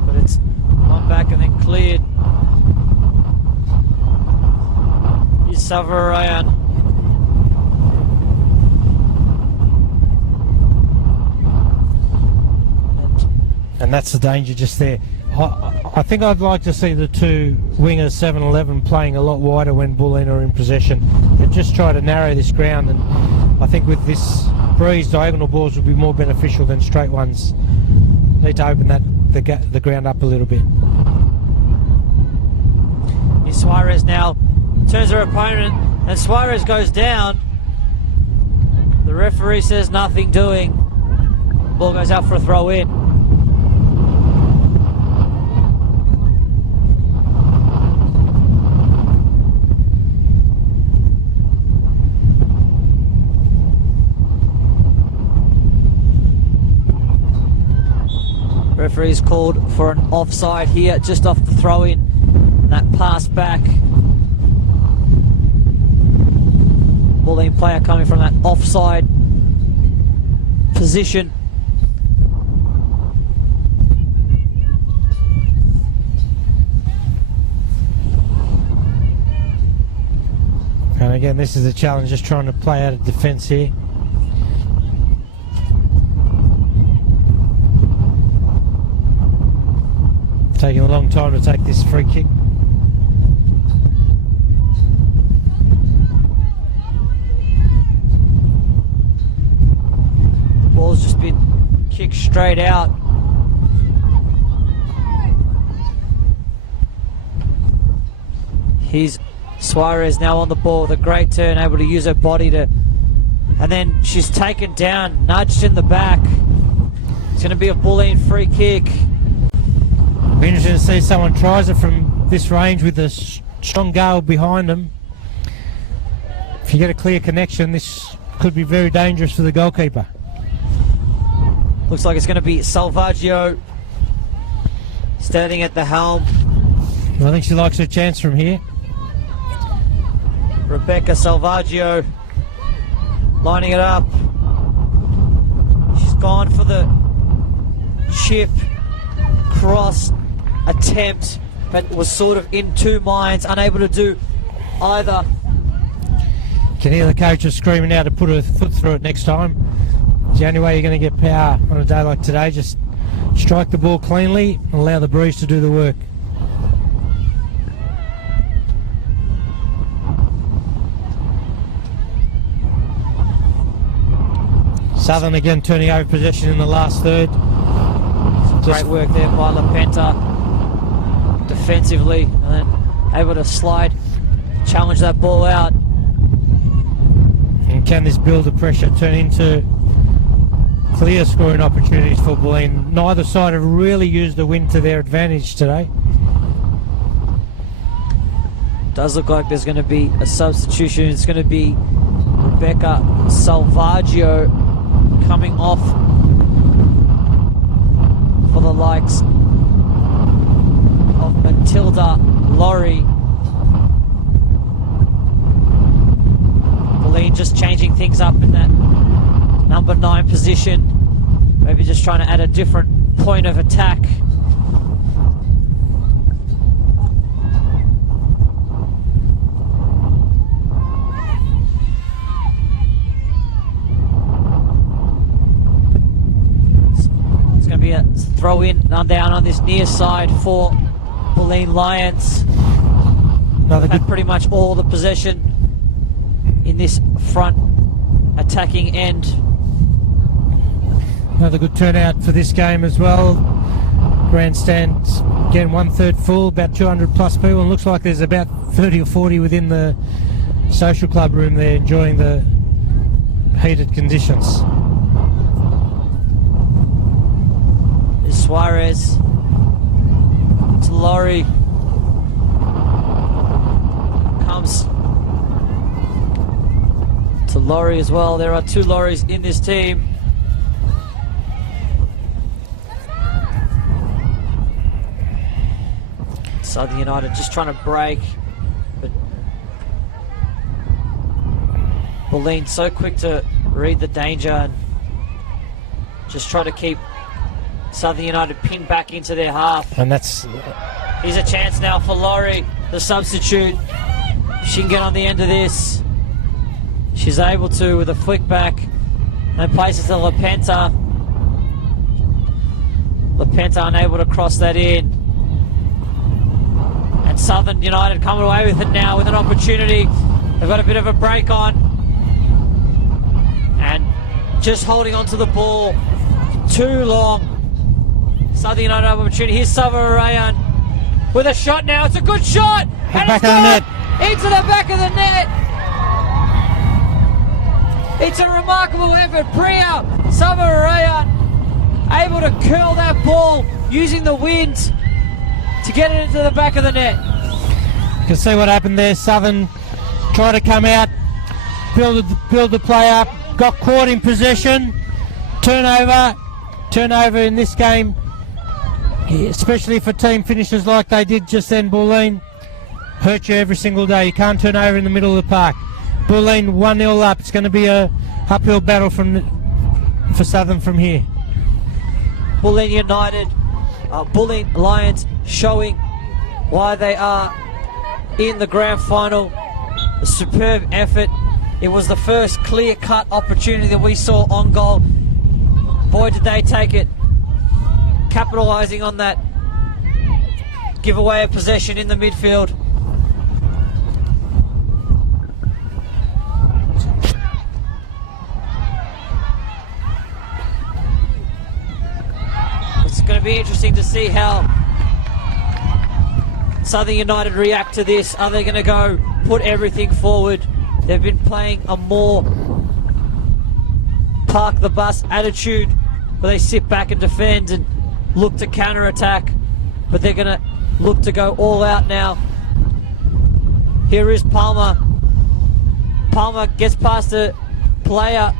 But it's gone back and then cleared. Here's Savarayan. And that's the danger just there. I think I'd like to see the two wingers 7-11 playing a lot wider when Bulleen are in possession. And just try to narrow this ground, and I think with this breeze, diagonal balls will be more beneficial than straight ones. Need to open the ground up a little bit. Here's Suarez now. Turns her opponent, and Suarez goes down. The referee says nothing doing. Ball goes out for a throw in. Referee's called for an offside here, just off the throw-in. That pass back. Bulleen player coming from that offside position. And again, this is a challenge, just trying to play out of defence here. Taking a long time to take this free kick. Ball's just been kicked straight out. Here's Suarez now on the ball with a great turn, able to use her body to, and then she's taken down, nudged in the back. It's going to be a Bulleen free kick. Be interesting to see if someone tries it from this range with the strong gale behind them. If you get a clear connection, this could be very dangerous for the goalkeeper. Looks like it's going to be Salvaggio standing at the helm. I think she likes her chance from here. Rebecca Salvaggio lining it up. She's gone for the chip cross attempt, but was sort of in two minds, unable to do either. You can hear the coaches screaming out to put her foot through it next time. It's the only way you're going to get power on a day like today. Just strike the ball cleanly and allow the breeze to do the work. Southern again turning over possession in the last third. Great work there by LaPenta defensively, and then able to slide, challenge that ball out. And can this build of pressure turn into clear scoring opportunities for Bulleen? Neither side have really used the wind to their advantage today. Does look like there's going to be a substitution. It's going to be Rebecca Salvaggio coming off for the likes of Matilda Laurie. Bulleen just changing things up in that number 9 position. Maybe just trying to add a different point of attack. It's going to be a throw in and down on this near side for Bulleen Lions. Another good, Pretty much all the possession in this front attacking end. another good turnout for this game as well. Grandstand again 1/3 full, about 200 plus people, and looks like there's about 30 or 40 within the social club room there enjoying the heated conditions. Suarez to Laurie. Comes to Laurie as well. There are 2 Lauries in this team. Southern United just trying to break, but Bulleen so quick to read the danger and just try to keep Southern United pinned back into their half. And that's... Here's a chance now for Laurie, the substitute. She can get on the end of this. She's able to with a flick back and places to LaPenta. LaPenta unable to cross that in. And Southern United coming away with it now with an opportunity. They've got a bit of a break on. And just holding onto the ball too long. Southern United have an opportunity. Here's Savarayan with a shot now. It's a good shot. And back of the net. Into the back of the net. It's a remarkable effort. Priya Savarayan able to curl that ball using the wind to get it into the back of the net. You can see what happened there. Southern tried to come out, build the play up, got caught in possession. Turnover in this game, especially for team finishes like they did just then. Bulleen hurt you every single day. You can't turn over in the middle of the park. Bulleen 1-0 up. It's going to be a uphill battle for Southern from here. Bulleen United, Bulleen Lions showing why they are in the grand final. A superb effort. It was the first clear-cut opportunity that we saw on goal. Boy, did they take it. Capitalising on that giveaway of possession in the midfield. It's going to be interesting to see how Southern United react to this. Are they going to go put everything forward? They've been playing a more park the bus attitude, where they sit back and defend and look to counter-attack, but they're going to look to go all out now. Here is Palmer. Palmer gets past the player,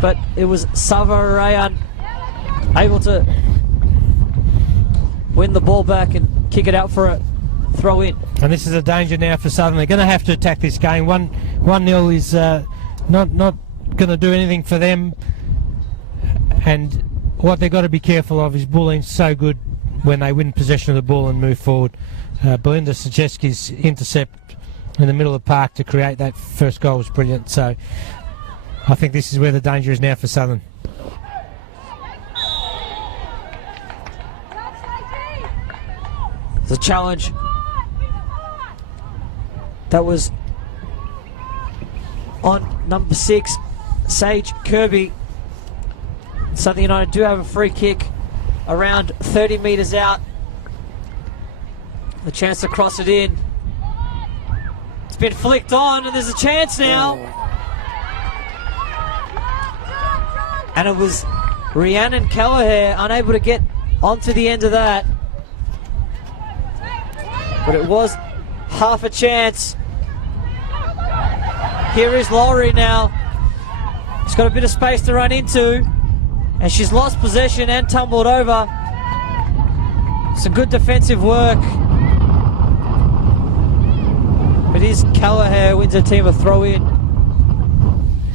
but it was Savarayan able to win the ball back and kick it out for a throw in. And this is a danger now for Southern. They're going to have to attack this game. 1-0 is not going to do anything for them. And what they've got to be careful of is Bulleen's so good when they win possession of the ball and move forward. Belinda Sajewski's intercept in the middle of the park to create that first goal was brilliant. So I think this is where the danger is now for Southern. The challenge that was on number 6, Sage Kirby. Southern United do have a free kick around 30 metres out. The chance to cross it in. It's been flicked on and there's a chance now. And it was Rhiannon Kelleher unable to get onto the end of that. But it was half a chance. Here is Laurie now. She's got a bit of space to run into. And she's lost possession and tumbled over. Some good defensive work. But here's Kelleher, wins a team a throw in.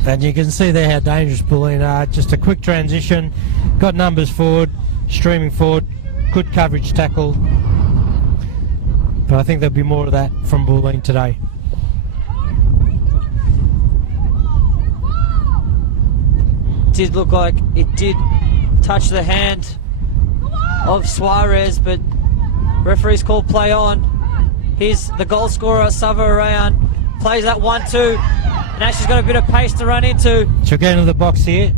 And you can see there how dangerous Bulleen are. Just a quick transition. Got numbers forward, streaming forward. Good coverage tackle. But I think there'll be more of that from Bulleen today. Did look like it did touch the hand of Suarez, but referees called play on. Here's the goal scorer, Savarayan, plays that 1-2. Now she's got a bit of pace to run into. She'll get into the box here.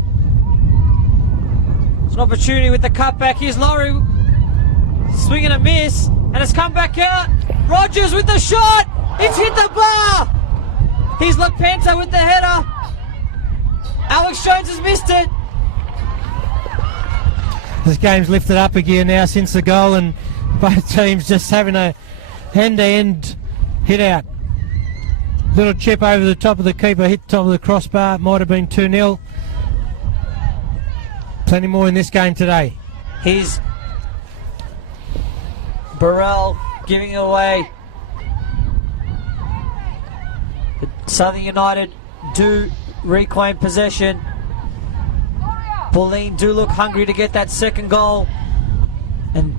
It's an opportunity with the cutback. Here's Laurie, swing and a miss, and it's come back out. Rogers with the shot, it's hit the bar. Here's LaPenta with the header. Alex Jones has missed it. This game's lifted up a gear now since the goal, and both teams just having a end-to-end hit out. Little chip over the top of the keeper, hit the top of the crossbar. Might have been 2-0. Plenty more in this game today. Here's Burrell giving away. But Southern United do reclaim possession. Bulleen do look hungry to get that second goal and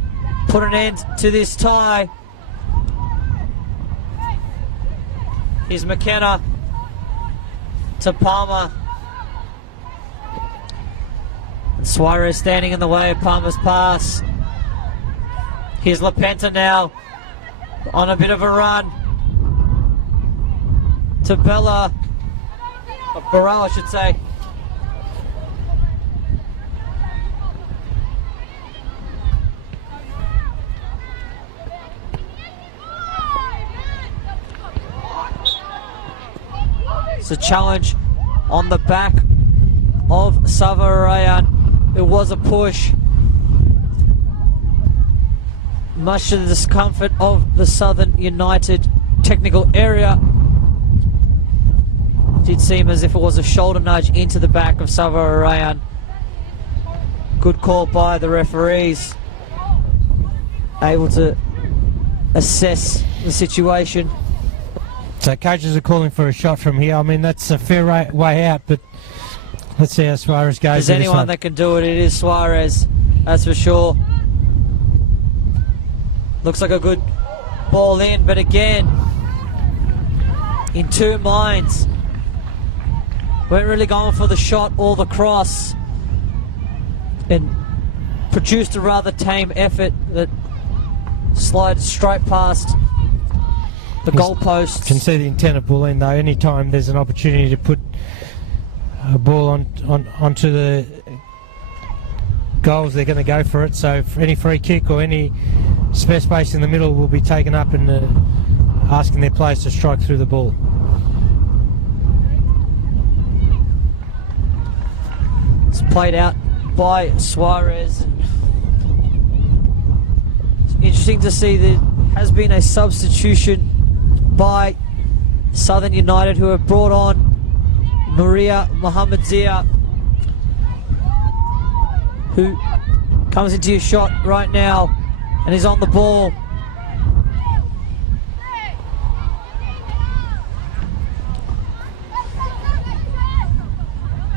put an end to this tie. Here's McKenna to Palmer. And Suarez standing in the way of Palmer's pass. Here's LaPenta now on a bit of a run to Bella. Burrell, I should say. It's a challenge on the back of Savarayan. It was a push. Much to the discomfort of the Southern United technical area. Did seem as if it was a shoulder nudge into the back of Savarayan. Good call by the referees. Able to assess the situation. So coaches are calling for a shot from here. I mean, that's a fair way out, but let's see how Suarez goes. If there's anyone that can do it, it is Suarez. That's for sure. Looks like a good ball in, but again, in two minds. Weren't really going for the shot or the cross, and produced a rather tame effort that slid straight past the goalposts. Can see the intent of Bulleen though. Anytime there's an opportunity to put a ball onto the goals, they're going to go for it. So for any free kick or any spare space in the middle will be taken up, and asking their players to strike through the ball. It's played out by Suarez. It's interesting to see there has been a substitution by Southern United, who have brought on Maria Mohammed Zia, who comes into your shot right now and is on the ball.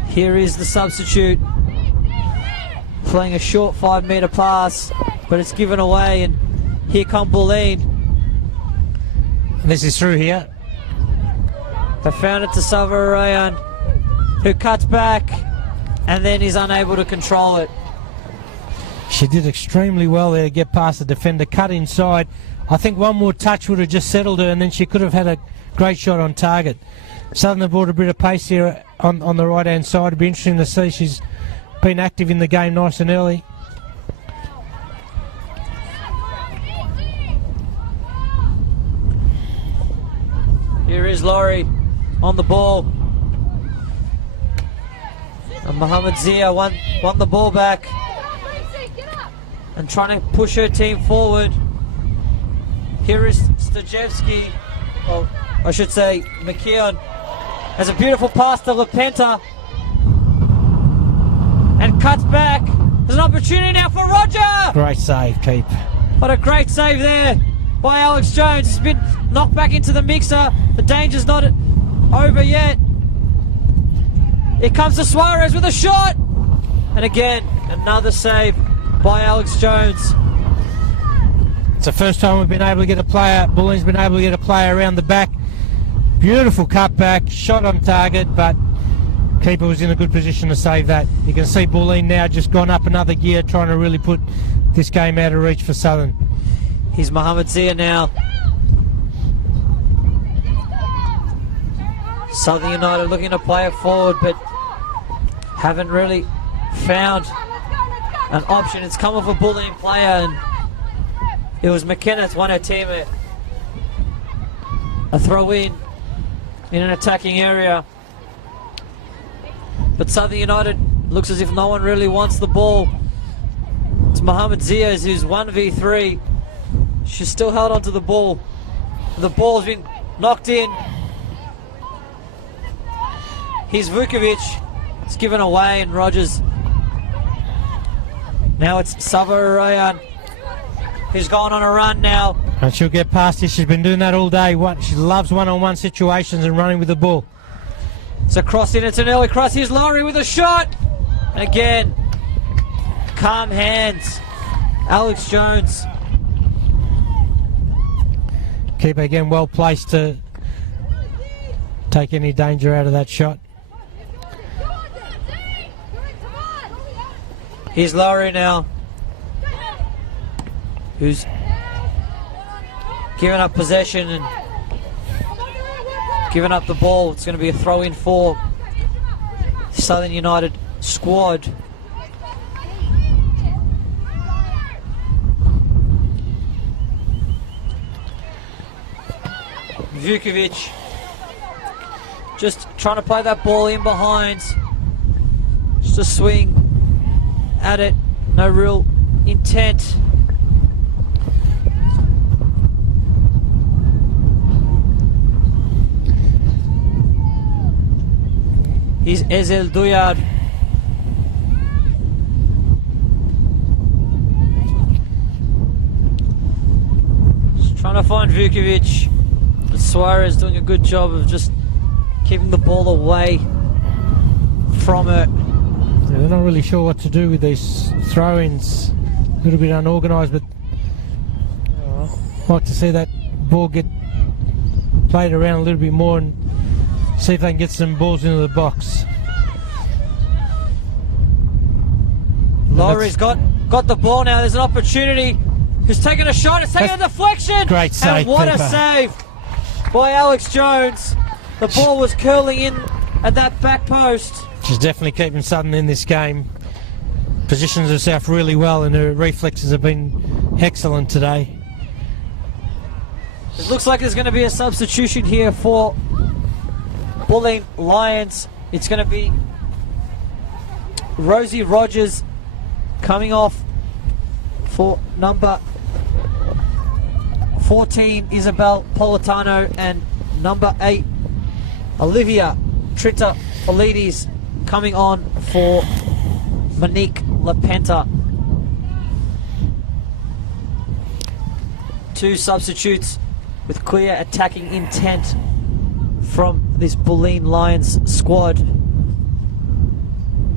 Here is the substitute, playing a short 5-metre pass, but it's given away, and here come Bulleen. And this is through here. They found it to Savarayan, who cuts back and then is unable to control it. She did extremely well there to get past the defender, cut inside. I think one more touch would have just settled her, and then she could have had a great shot on target. Southern have brought a bit of pace here on the right hand side. It'd be interesting to see. She's been active in the game nice and early. Here is Laurie on the ball, and Mohammed Zia won the ball back and trying to push her team forward. Here is Stajevski, or I should say McKeon, has a beautiful pass to Lepenta and cuts back. There's an opportunity now for Roger! Great save, Keep. What a great save there by Alex Jones. He's been knocked back into the mixer. The danger's not over yet. Here comes to Suarez with a shot. And again, another save by Alex Jones. It's the first time we've been able to get a player, Bulleen's been able to get a player around the back. Beautiful cutback, shot on target, but keeper was in a good position to save that. You can see Bulleen now just gone up another gear, trying to really put this game out of reach for Southern. Here's Mohammed Zia now. Southern United looking to play it forward, but haven't really found an option. It's come off a Bulleen player, and it was McKenna's won her teammate. A throw in an attacking area. But Southern United looks as if no one really wants the ball. It's Mohammed Zia who's 1v3. She's still held onto the ball. The ball's been knocked in. Here's Vukovic. It's given away, and Rogers. Now it's Savarayan, who's gone on a run now. And she'll get past this. She's been doing that all day. She loves one-on-one situations and running with the ball. It's a cross in. It's an early cross. Here's Laurie with a shot. And again, calm hands. Alex Jones. Keeper again well placed to take any danger out of that shot. Here's Laurie now, who's given up possession and given up the ball. It's going to be a throw in for Southern United squad. Vukovic just trying to play that ball in behind. Just a swing at it, no real intent. Here's Ezel Duyard. Just trying to find Vukovic. But Suarez doing a good job of just keeping the ball away from her. Yeah, they're not really sure what to do with these throw-ins. A little bit unorganised, but I'd like to see that ball get played around a little bit more and see if they can get some balls into the box. Laurie's got the ball now. There's an opportunity. Who's taking a shot? It's taking a deflection. Great save, and what keeper. a save by Alex Jones. The ball was curling in at that back post. She's definitely keeping Southern in this game. Positions herself really well, and her reflexes have been excellent today. It looks like there's going to be a substitution here for Bulleen Lions. It's going to be Rosie Rogers coming off for number 14, Isabel Politano, and number 8, Olivia Trintafilides, coming on for Monique Lapenta. 2 substitutes with clear attacking intent from this Bulleen Lions squad.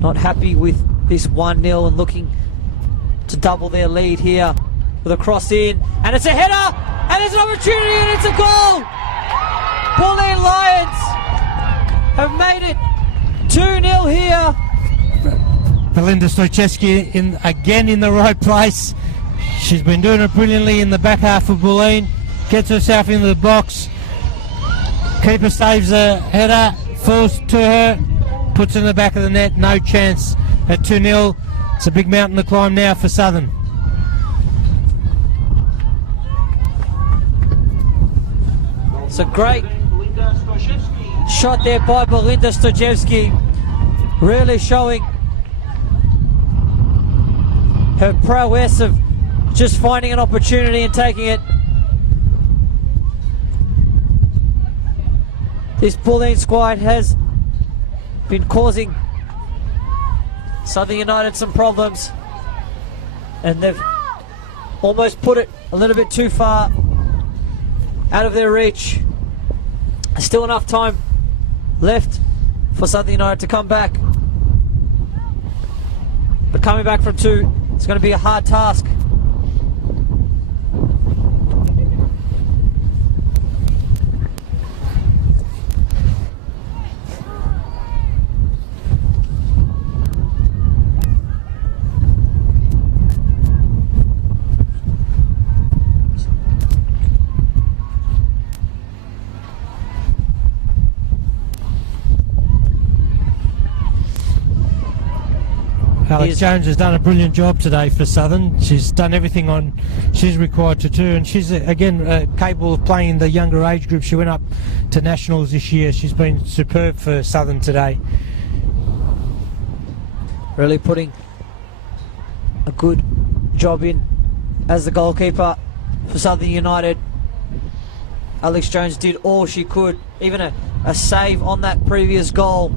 Not happy with this 1-0 and looking to double their lead here with a cross in, and it's a header, and it's an opportunity, and it's a goal. Bulleen Lions have made it 2-0 here. Belinda Stoichevsky again in the right place. She's been doing it brilliantly in the back half of Bulleen. Gets herself into the box. Keeper saves a header, falls to her, puts it in the back of the net. No chance at 2-0. It's a big mountain to climb now for Southern. It's a great shot there by Belinda Stoichevsky, really showing her prowess of just finding an opportunity and taking it. This Bulleen squad has been causing Southern United some problems, and they've almost put it a little bit too far out of their reach. Still enough time left for Southern United to come back, but coming back from 2, it's going to be a hard task. Alex Jones has done a brilliant job today for Southern. She's done everything she's required to do, and she's again capable of playing in the younger age group. She went up to nationals this year. She's been superb for Southern today. Really putting a good job in as the goalkeeper for Southern United. Alex Jones did all she could, even a save on that previous goal,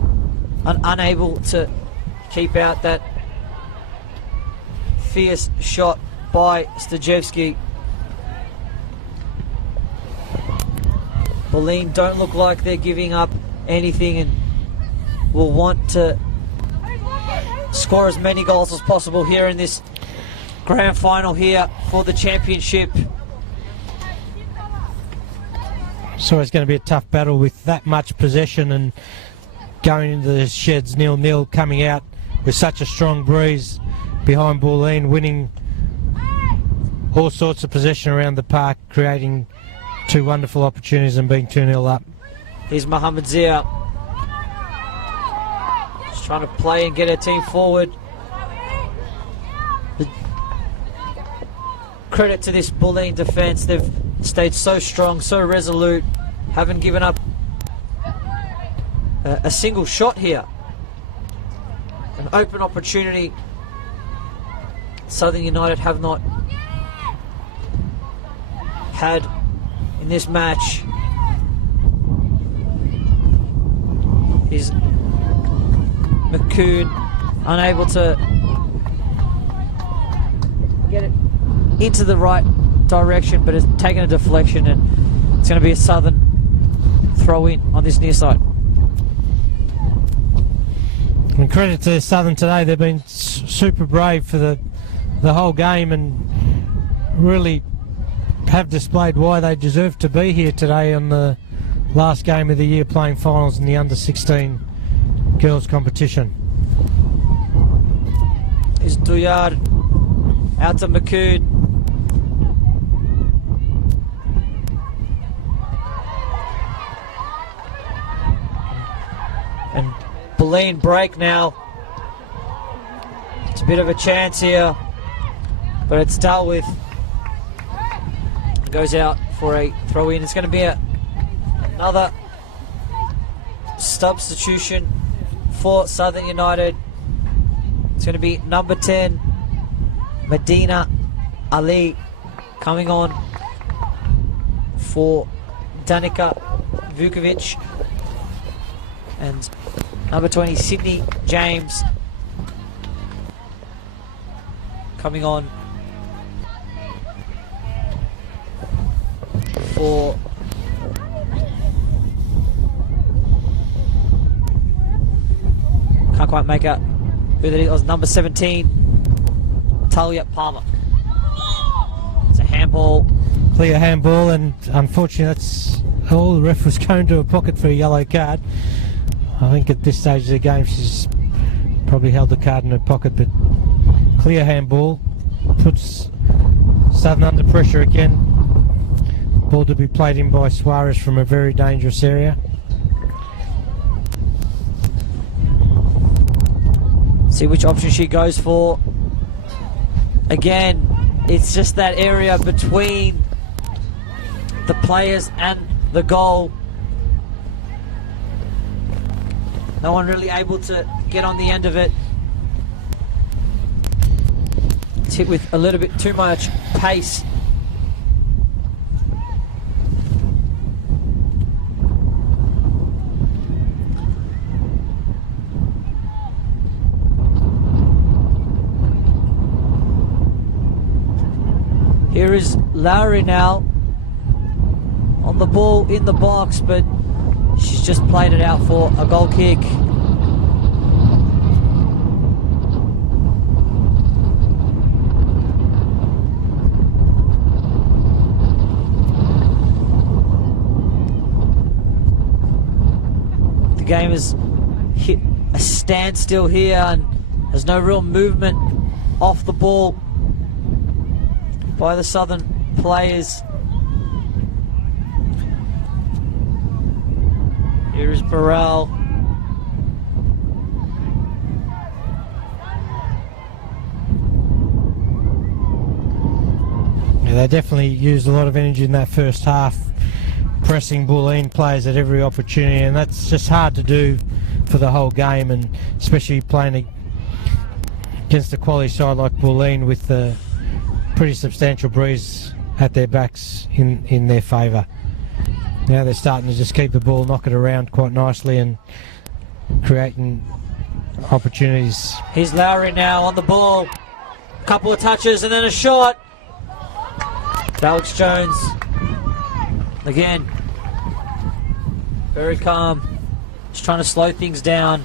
and unable to keep out that fierce shot by Stoichevsky. Bulleen don't look like they're giving up anything and will want to score as many goals as possible here in this grand final here for the championship. So it's going to be a tough battle with that much possession and going into the sheds 0-0, coming out with such a strong breeze behind Bulleen, winning all sorts of possession around the park, creating 2 wonderful opportunities and being 2-0 up. Here's Mohammed Zia, just trying to play and get her team forward. Credit to this Bulleen defence, they've stayed so strong, so resolute, haven't given up a single shot here. An open opportunity Southern United have not had in this match. Is McCoon unable to get it into the right direction, but it's taken a deflection, and it's going to be a Southern throw in on this near side. And credit to Southern today, they've been super brave for the whole game and really have displayed why they deserve to be here today on the last game of the year, playing finals in the under-16 girls competition. Is Duyard out to McCoon. And Bulleen break now. It's a bit of a chance here, but it's dealt with. Goes out for a throw in. It's going to be another substitution for Southern United. It's going to be number 10, Medina Ali, coming on for Danica Vukovic. And number 20, Sydney James, coming on for can't quite make out who that is. It was number 17, Talia Palmer. It's a handball. Clear handball, and unfortunately that's all. The ref was going to a pocket for a yellow card. I think at this stage of the game she's probably held the card in her pocket, but clear handball puts Southern under pressure again. Ball to be played in by Suarez from a very dangerous area. See which option she goes for. Again, it's just that area between the players and the goal. No one really able to get on the end of it. It's hit with a little bit too much pace. Here is Lowry now on the ball in the box, but she's just played it out for a goal kick. The game has hit a standstill here and there's no real movement off the ball by the Southern players. Here's Burrell. Yeah, they definitely used a lot of energy in that first half, pressing Bulleen players at every opportunity, and that's just hard to do for the whole game, and especially playing against a quality side like Bulleen with the pretty substantial breeze at their backs in their favour. Now they're starting to just keep the ball, knock it around quite nicely and creating opportunities. Here's Lowry now on the ball. Couple of touches and then a shot. Alex Jones again, very calm, just trying to slow things down,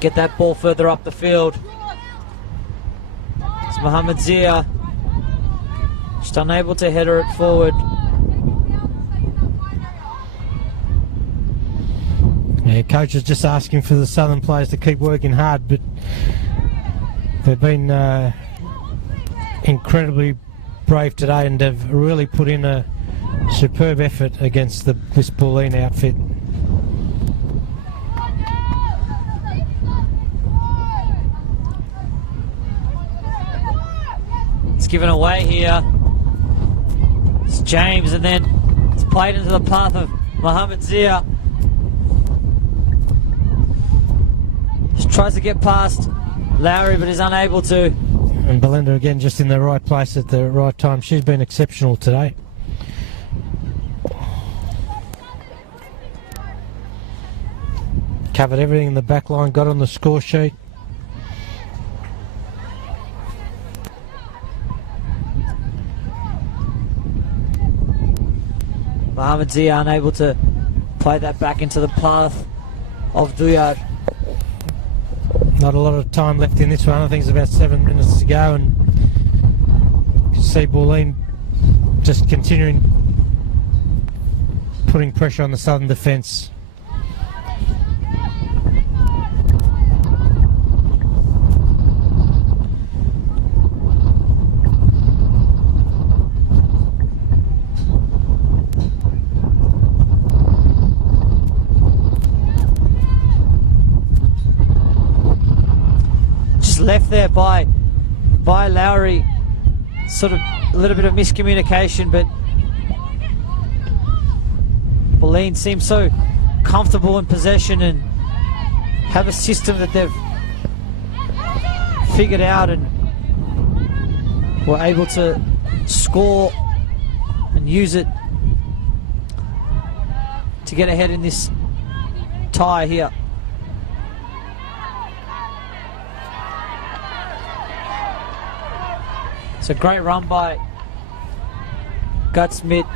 get that ball further up the field. It's Mohamed Zia, just unable to header it forward. Yeah, coach is just asking for the Southern players to keep working hard, but they've been incredibly brave today and have really put in a superb effort against this Bulleen outfit. It's given away here. It's James, and then it's played into the path of Mohamed Zia. Just tries to get past Lowry, but is unable to. And Belinda again just in the right place at the right time. She's been exceptional today. Covered everything in the back line, got on the score sheet. Mohamed Zia unable to play that back into the path of Duyard. Not a lot of time left in this one. I think it's about 7 minutes to go, and you can see Bulleen just continuing putting pressure on the Southern defence. Left there by Lowry, sort of a little bit of miscommunication, but Bulleen seems so comfortable in possession and have a system that they've figured out and were able to score and use it to get ahead in this tie here. It's a great run by Gutsmith.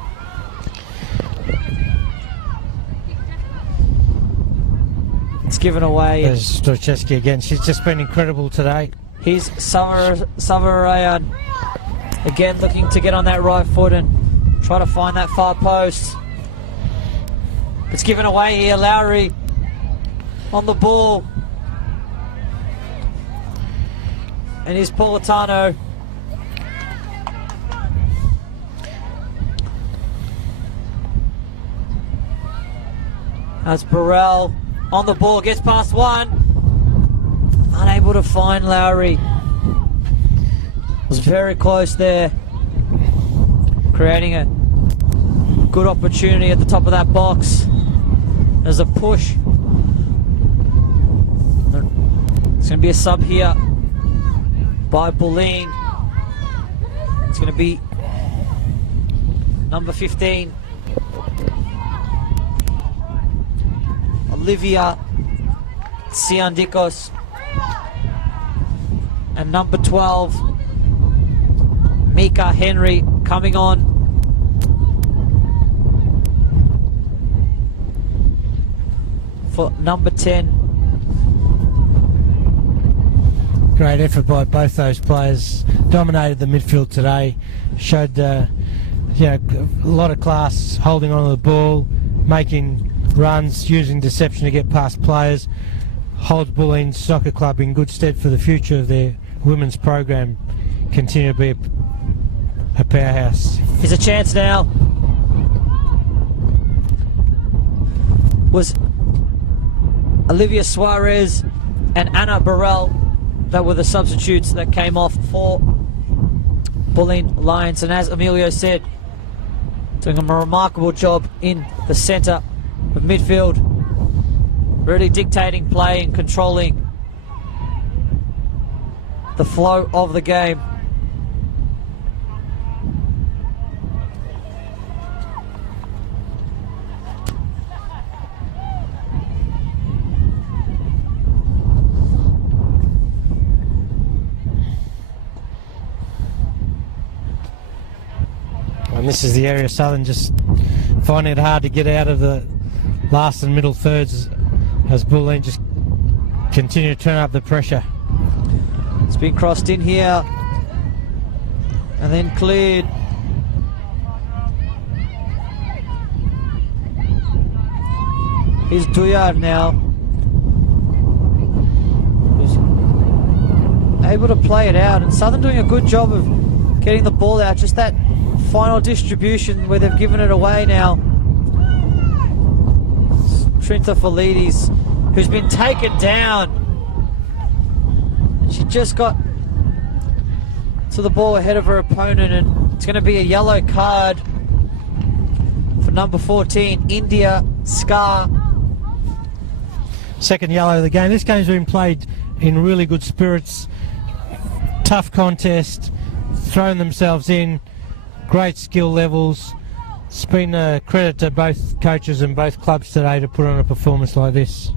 It's given away. There's Stochevsky again. She's just been incredible today. Here's Savarayan again, looking to get on that right foot and try to find that far post. It's given away here. Lowry on the ball. And here's Politano. As Burrell on the ball, gets past one. Unable to find Lowry. Was very close there. Creating a good opportunity at the top of that box. There's a push. It's going to be a sub here by Bulleen. It's going to be number 15. Olivia Siandikos. And number 12, Mika Henry, coming on. For number 10. Great effort by both those players. Dominated the midfield today. Showed a lot of class, holding on to the ball, making runs, using deception to get past players. Holds Bulleen Soccer Club in good stead for the future of their women's program. Continue to be a powerhouse. Here's a chance now. Was Olivia Suarez and Anna Burrell that were the substitutes that came off for Bulleen Lions. And as Emilio said, doing a remarkable job in the centre of midfield, really dictating play and controlling the flow of the game. And this is the area Southern just finding it hard to get out of the last and middle thirds as Bulleen just continue to turn up the pressure. It's been crossed in here and then cleared. Here's Duyar now, who's able to play it out, and Southern doing a good job of getting the ball out. Just that final distribution where they've given it away now. Trintafilides, who's been taken down. She just got to the ball ahead of her opponent, and it's going to be a yellow card for number 14, India Scar. Second yellow of the game. This game's been played in really good spirits. Tough contest, thrown themselves in, great skill levels. It's been a credit to both coaches and both clubs today to put on a performance like this.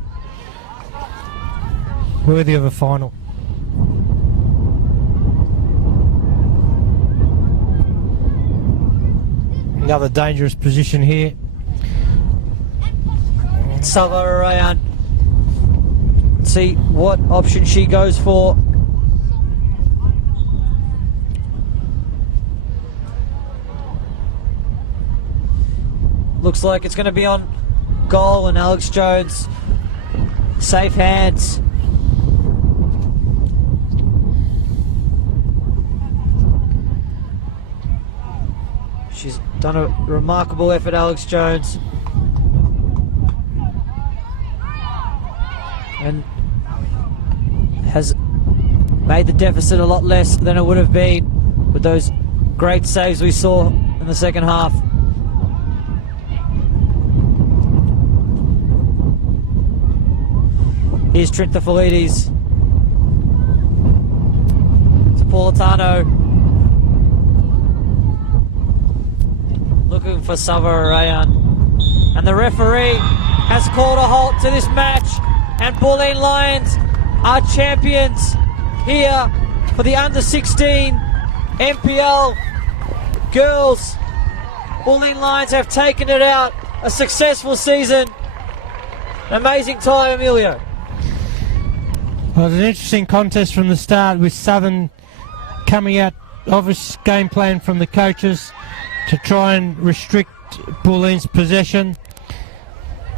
Worthy of a final. Another dangerous position here. Savarayan. See what option she goes for. Looks like it's going to be on goal, and Alex Jones, safe hands. She's done a remarkable effort, Alex Jones. And has made the deficit a lot less than it would have been with those great saves we saw in the second half. Here's Trintafilides. To Politano. Looking for Savarayan. And And the referee has called a halt to this match. And Bulleen Lions are champions here for the under-16 NPL girls. Bulleen Lions have taken it out. A successful season. An amazing tie, Emilio. Well, it was an interesting contest from the start, with Southern coming out of a game plan from the coaches to try and restrict Bulleen's possession,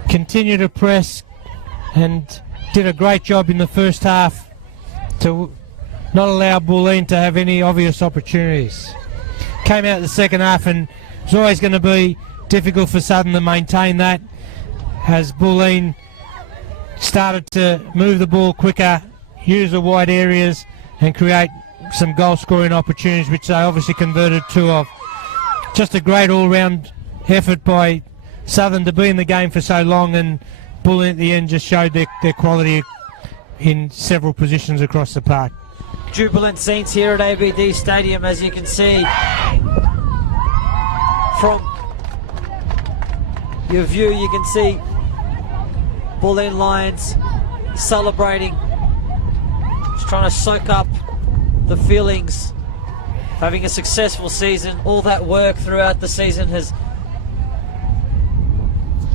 continue to press, and did a great job in the first half to not allow Bulleen to have any obvious opportunities. Came out the second half, and it's always going to be difficult for Southern to maintain that, as Bulleen started to move the ball quicker, use the wide areas, and create some goal scoring opportunities, which they obviously converted two of. Just a great all-round effort by Southern to be in the game for so long, and Bulleen at the end just showed their quality in several positions across the park. Jubilant scenes here at ABD Stadium, as you can see from your view. You can see Bulleen Lions celebrating, just trying to soak up the feelings of having a successful season. All that work throughout the season has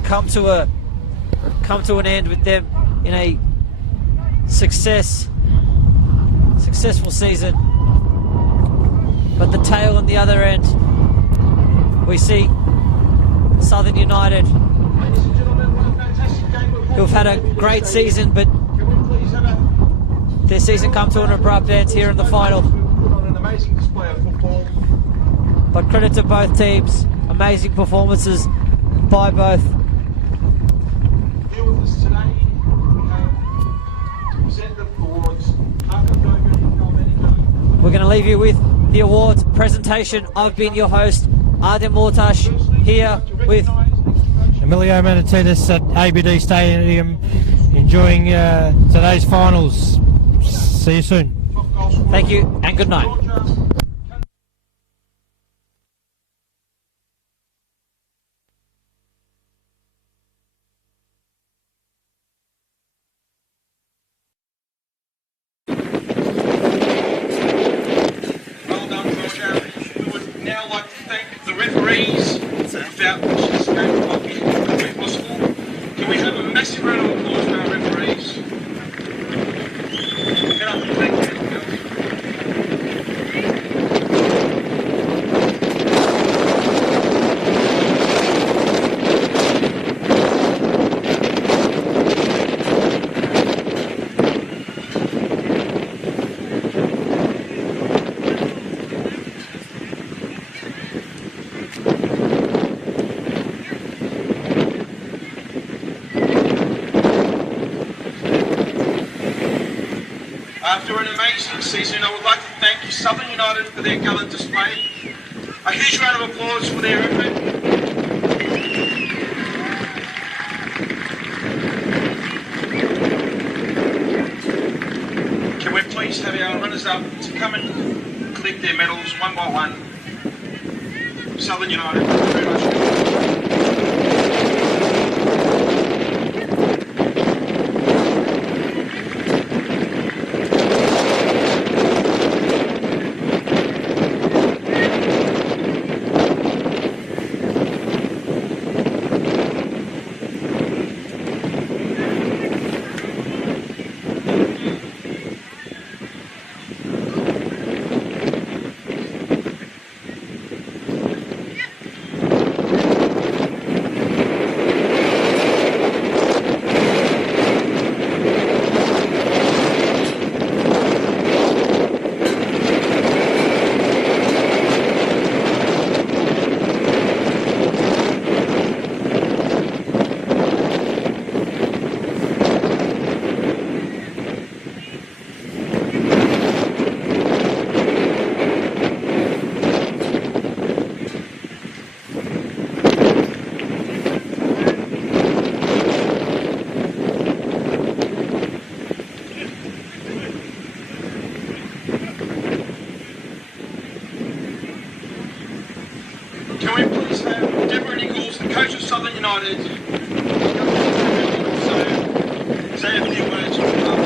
come to an end with them in a successful season. But the tail on the other end, we see Southern United, who've had a great season, but their season come to an abrupt end here in the final. But credit to both teams, amazing performances by both. We're going to leave you with the awards presentation. I've been your host, Arden Mortash, here with Emilio Manatitis at ABD Stadium, enjoying today's finals. See you soon. Thank you and good night. Well done, Roger. We would now like to thank the referees, without which this game would not be possible. Can we have a massive round of applause for our referees? Get up and thank them. After an amazing season, I would like to thank Southern United for their gallant display. A huge round of applause for their effort. Can we please have our runners-up to come and collect their medals one by one? Southern United, thank you very much. word. So say a few words on the club.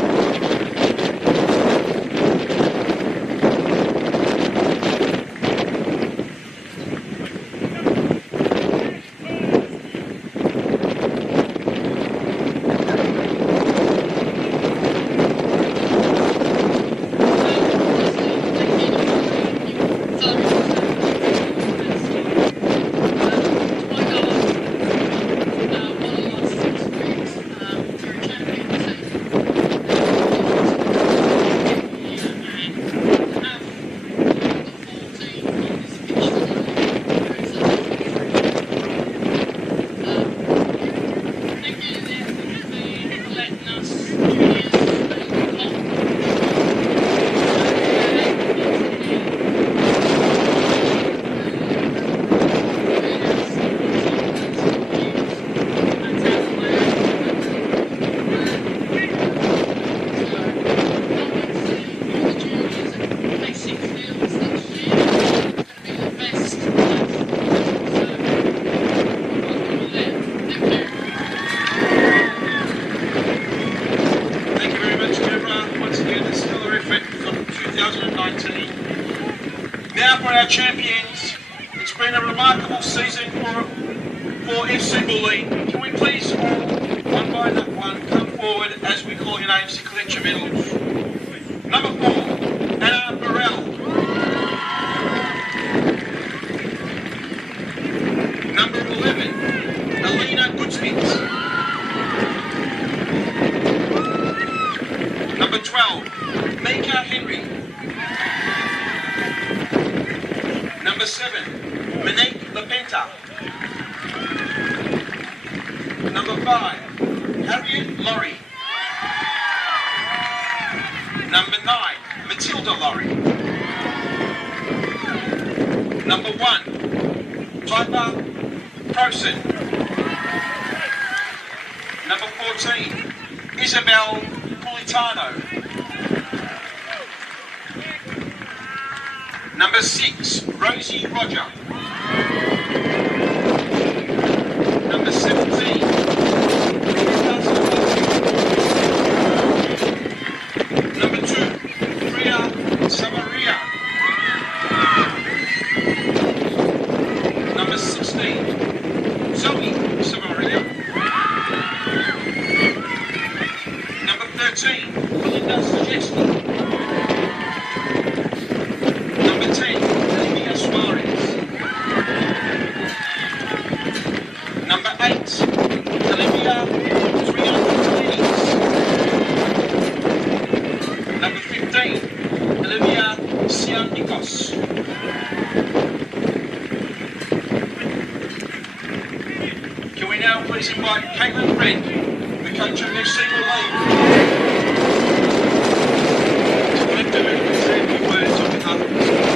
Now for our champions, it's been a remarkable season for FC Bulleen. Can we please all, one by one, come forward as we call your names to collect your medals. Number 4, Anna Burrell. Number 11, Alina Goodsmith. Number 12, Mika Henry. Number 7, Monique Lapenta. Number 5, Harriet Laurie. Number 9, Matilda Laurie. Number 1, Piper Prosen. Number 14, Isabel Pulitano. Number 6, Rosie Roger. Number 17, Number 2, Priya Samaria. Number 16, Zoe Samaria. Number 13, Belinda Suggestion. Number 10, Olivia Suarez. Number 8, Olivia Triantafilides. Number 15, Olivia Sianikos. Can we now please invite Caitlin Red, the coach of FC Bulleen, to collect the medals and say a few words on behalf of the school.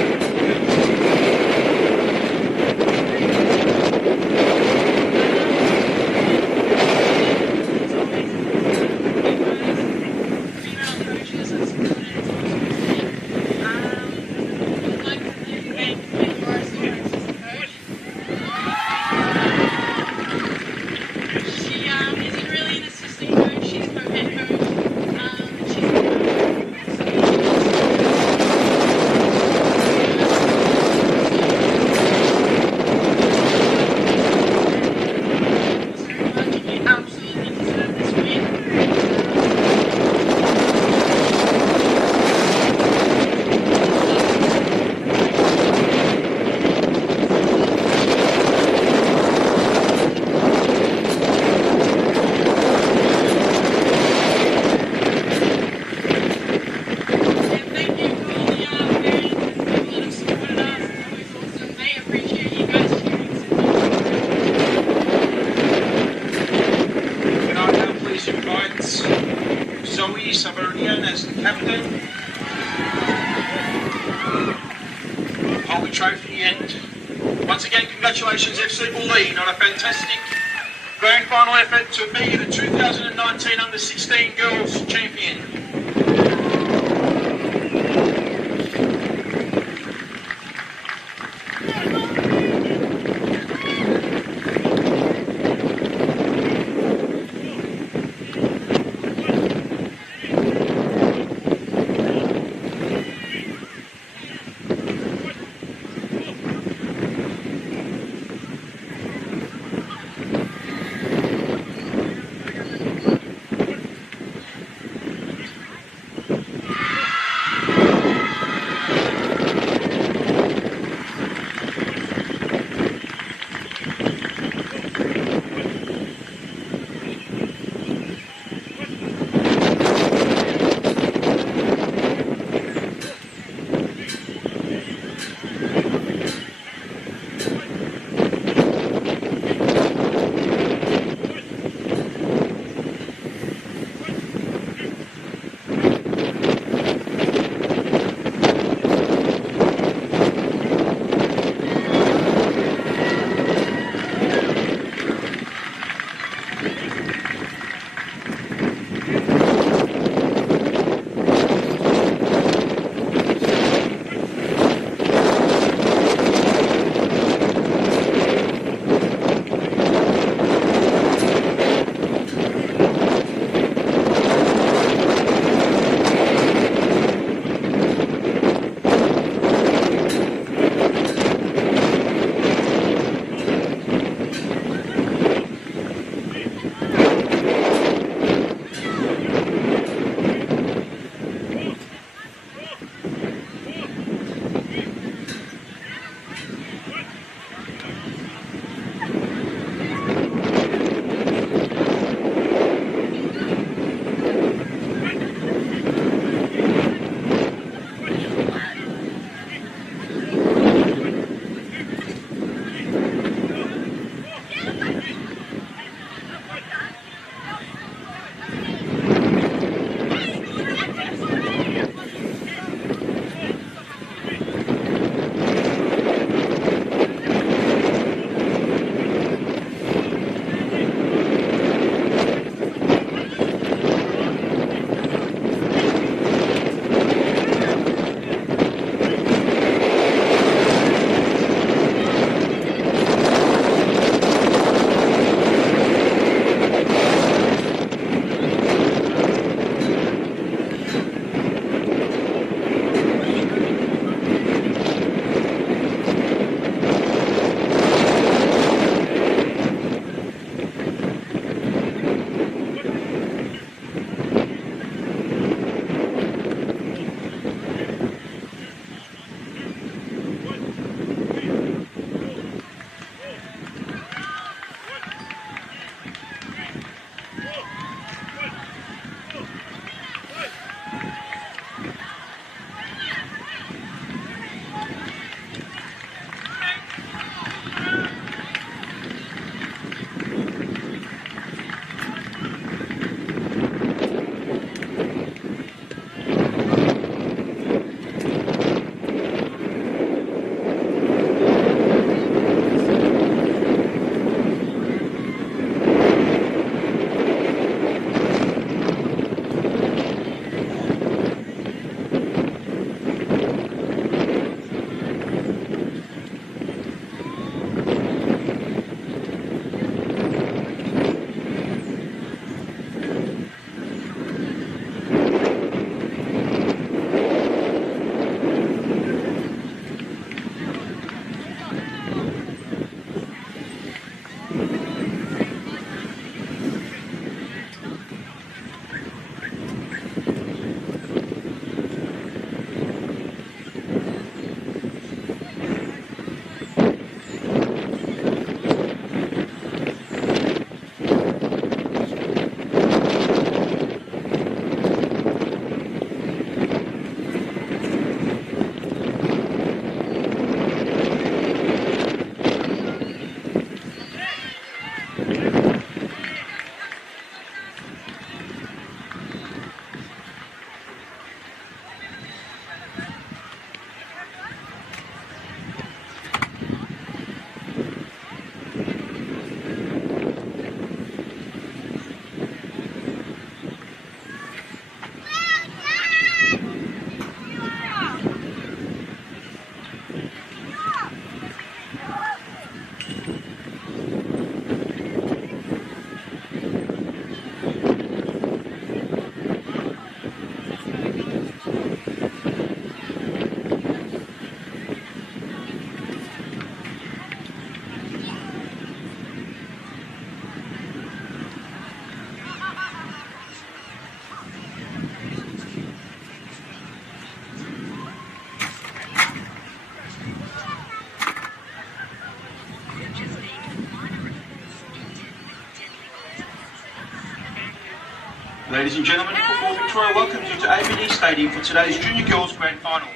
Zoe Savarian as the captain. Hold the trophy, and once again congratulations FC Bulleen on a fantastic grand final effort to be the 2019 Under-16 Girls Champion. Ladies and gentlemen, Football Victoria welcomes you to ABD Stadium for today's Junior Girls Grand Finals.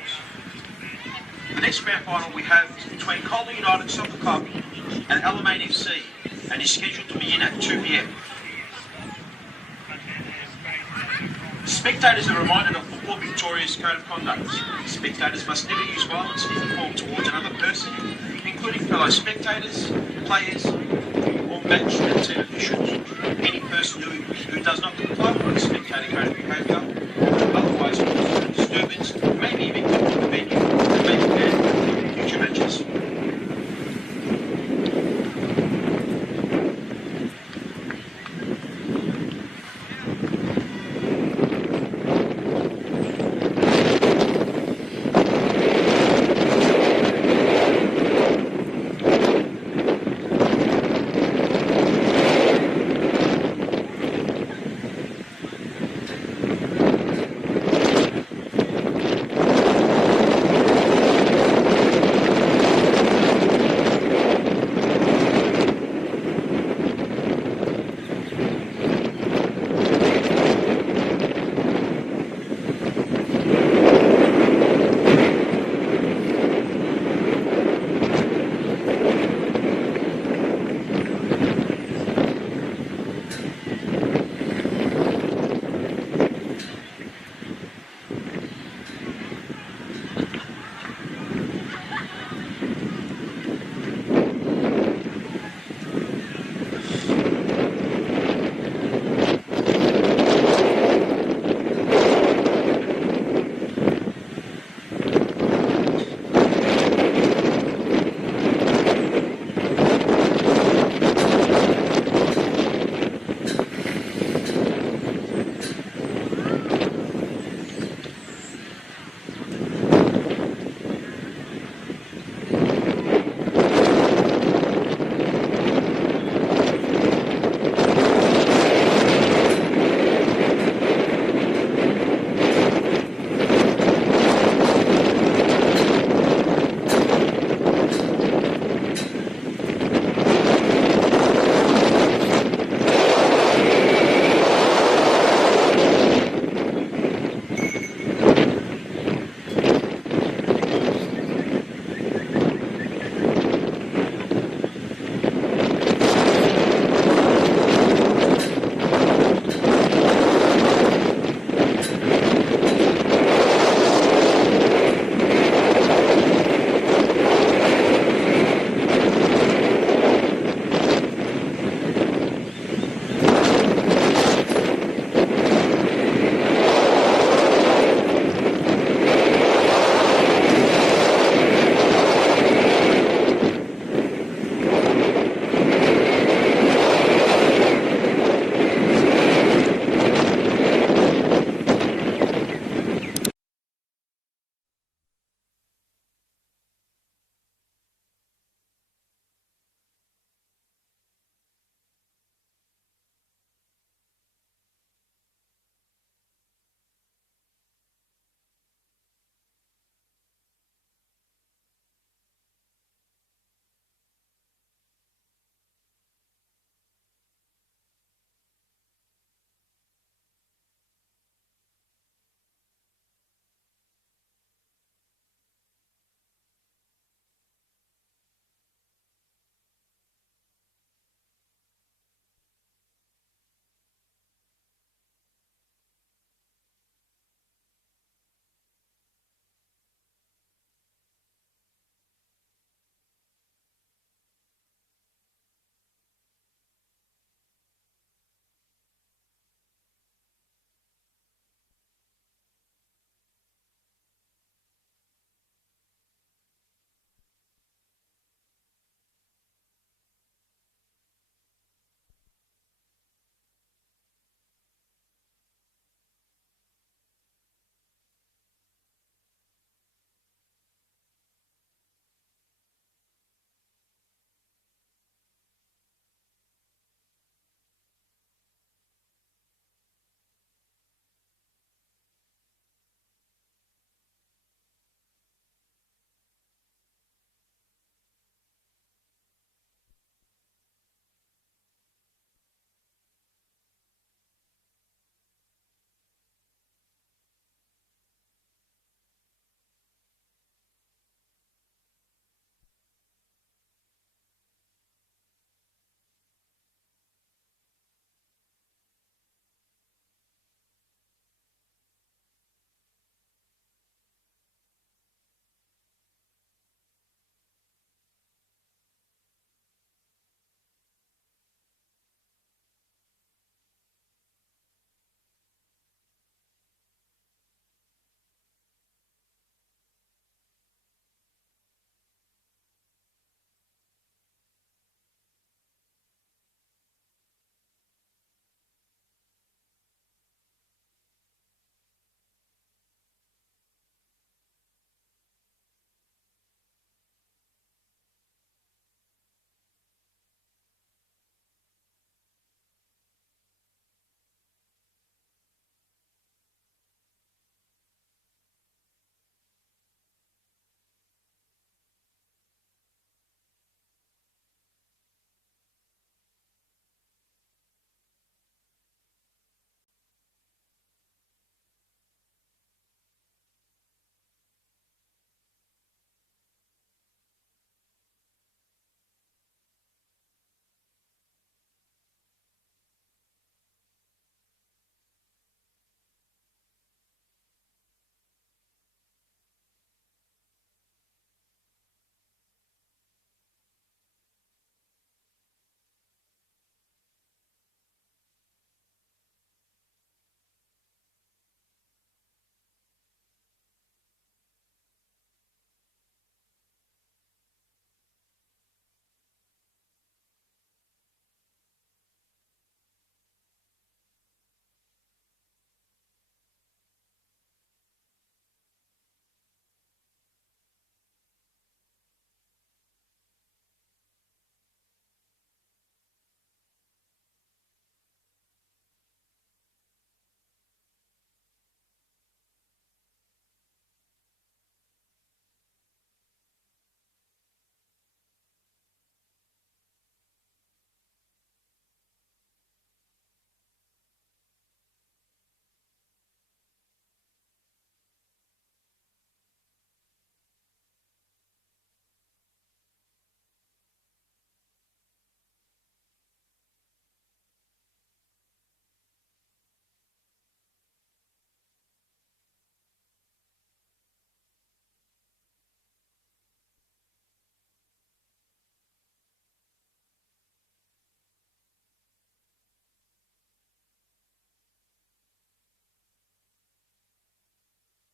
The next Grand Final we have is between Cagey United Soccer Club and Alamein FC and is scheduled to begin at 2 p.m. Spectators are reminded of Football Victoria's Code of Conduct. Spectators must never use violence in the form towards another person, including fellow spectators, players, or match and team officials.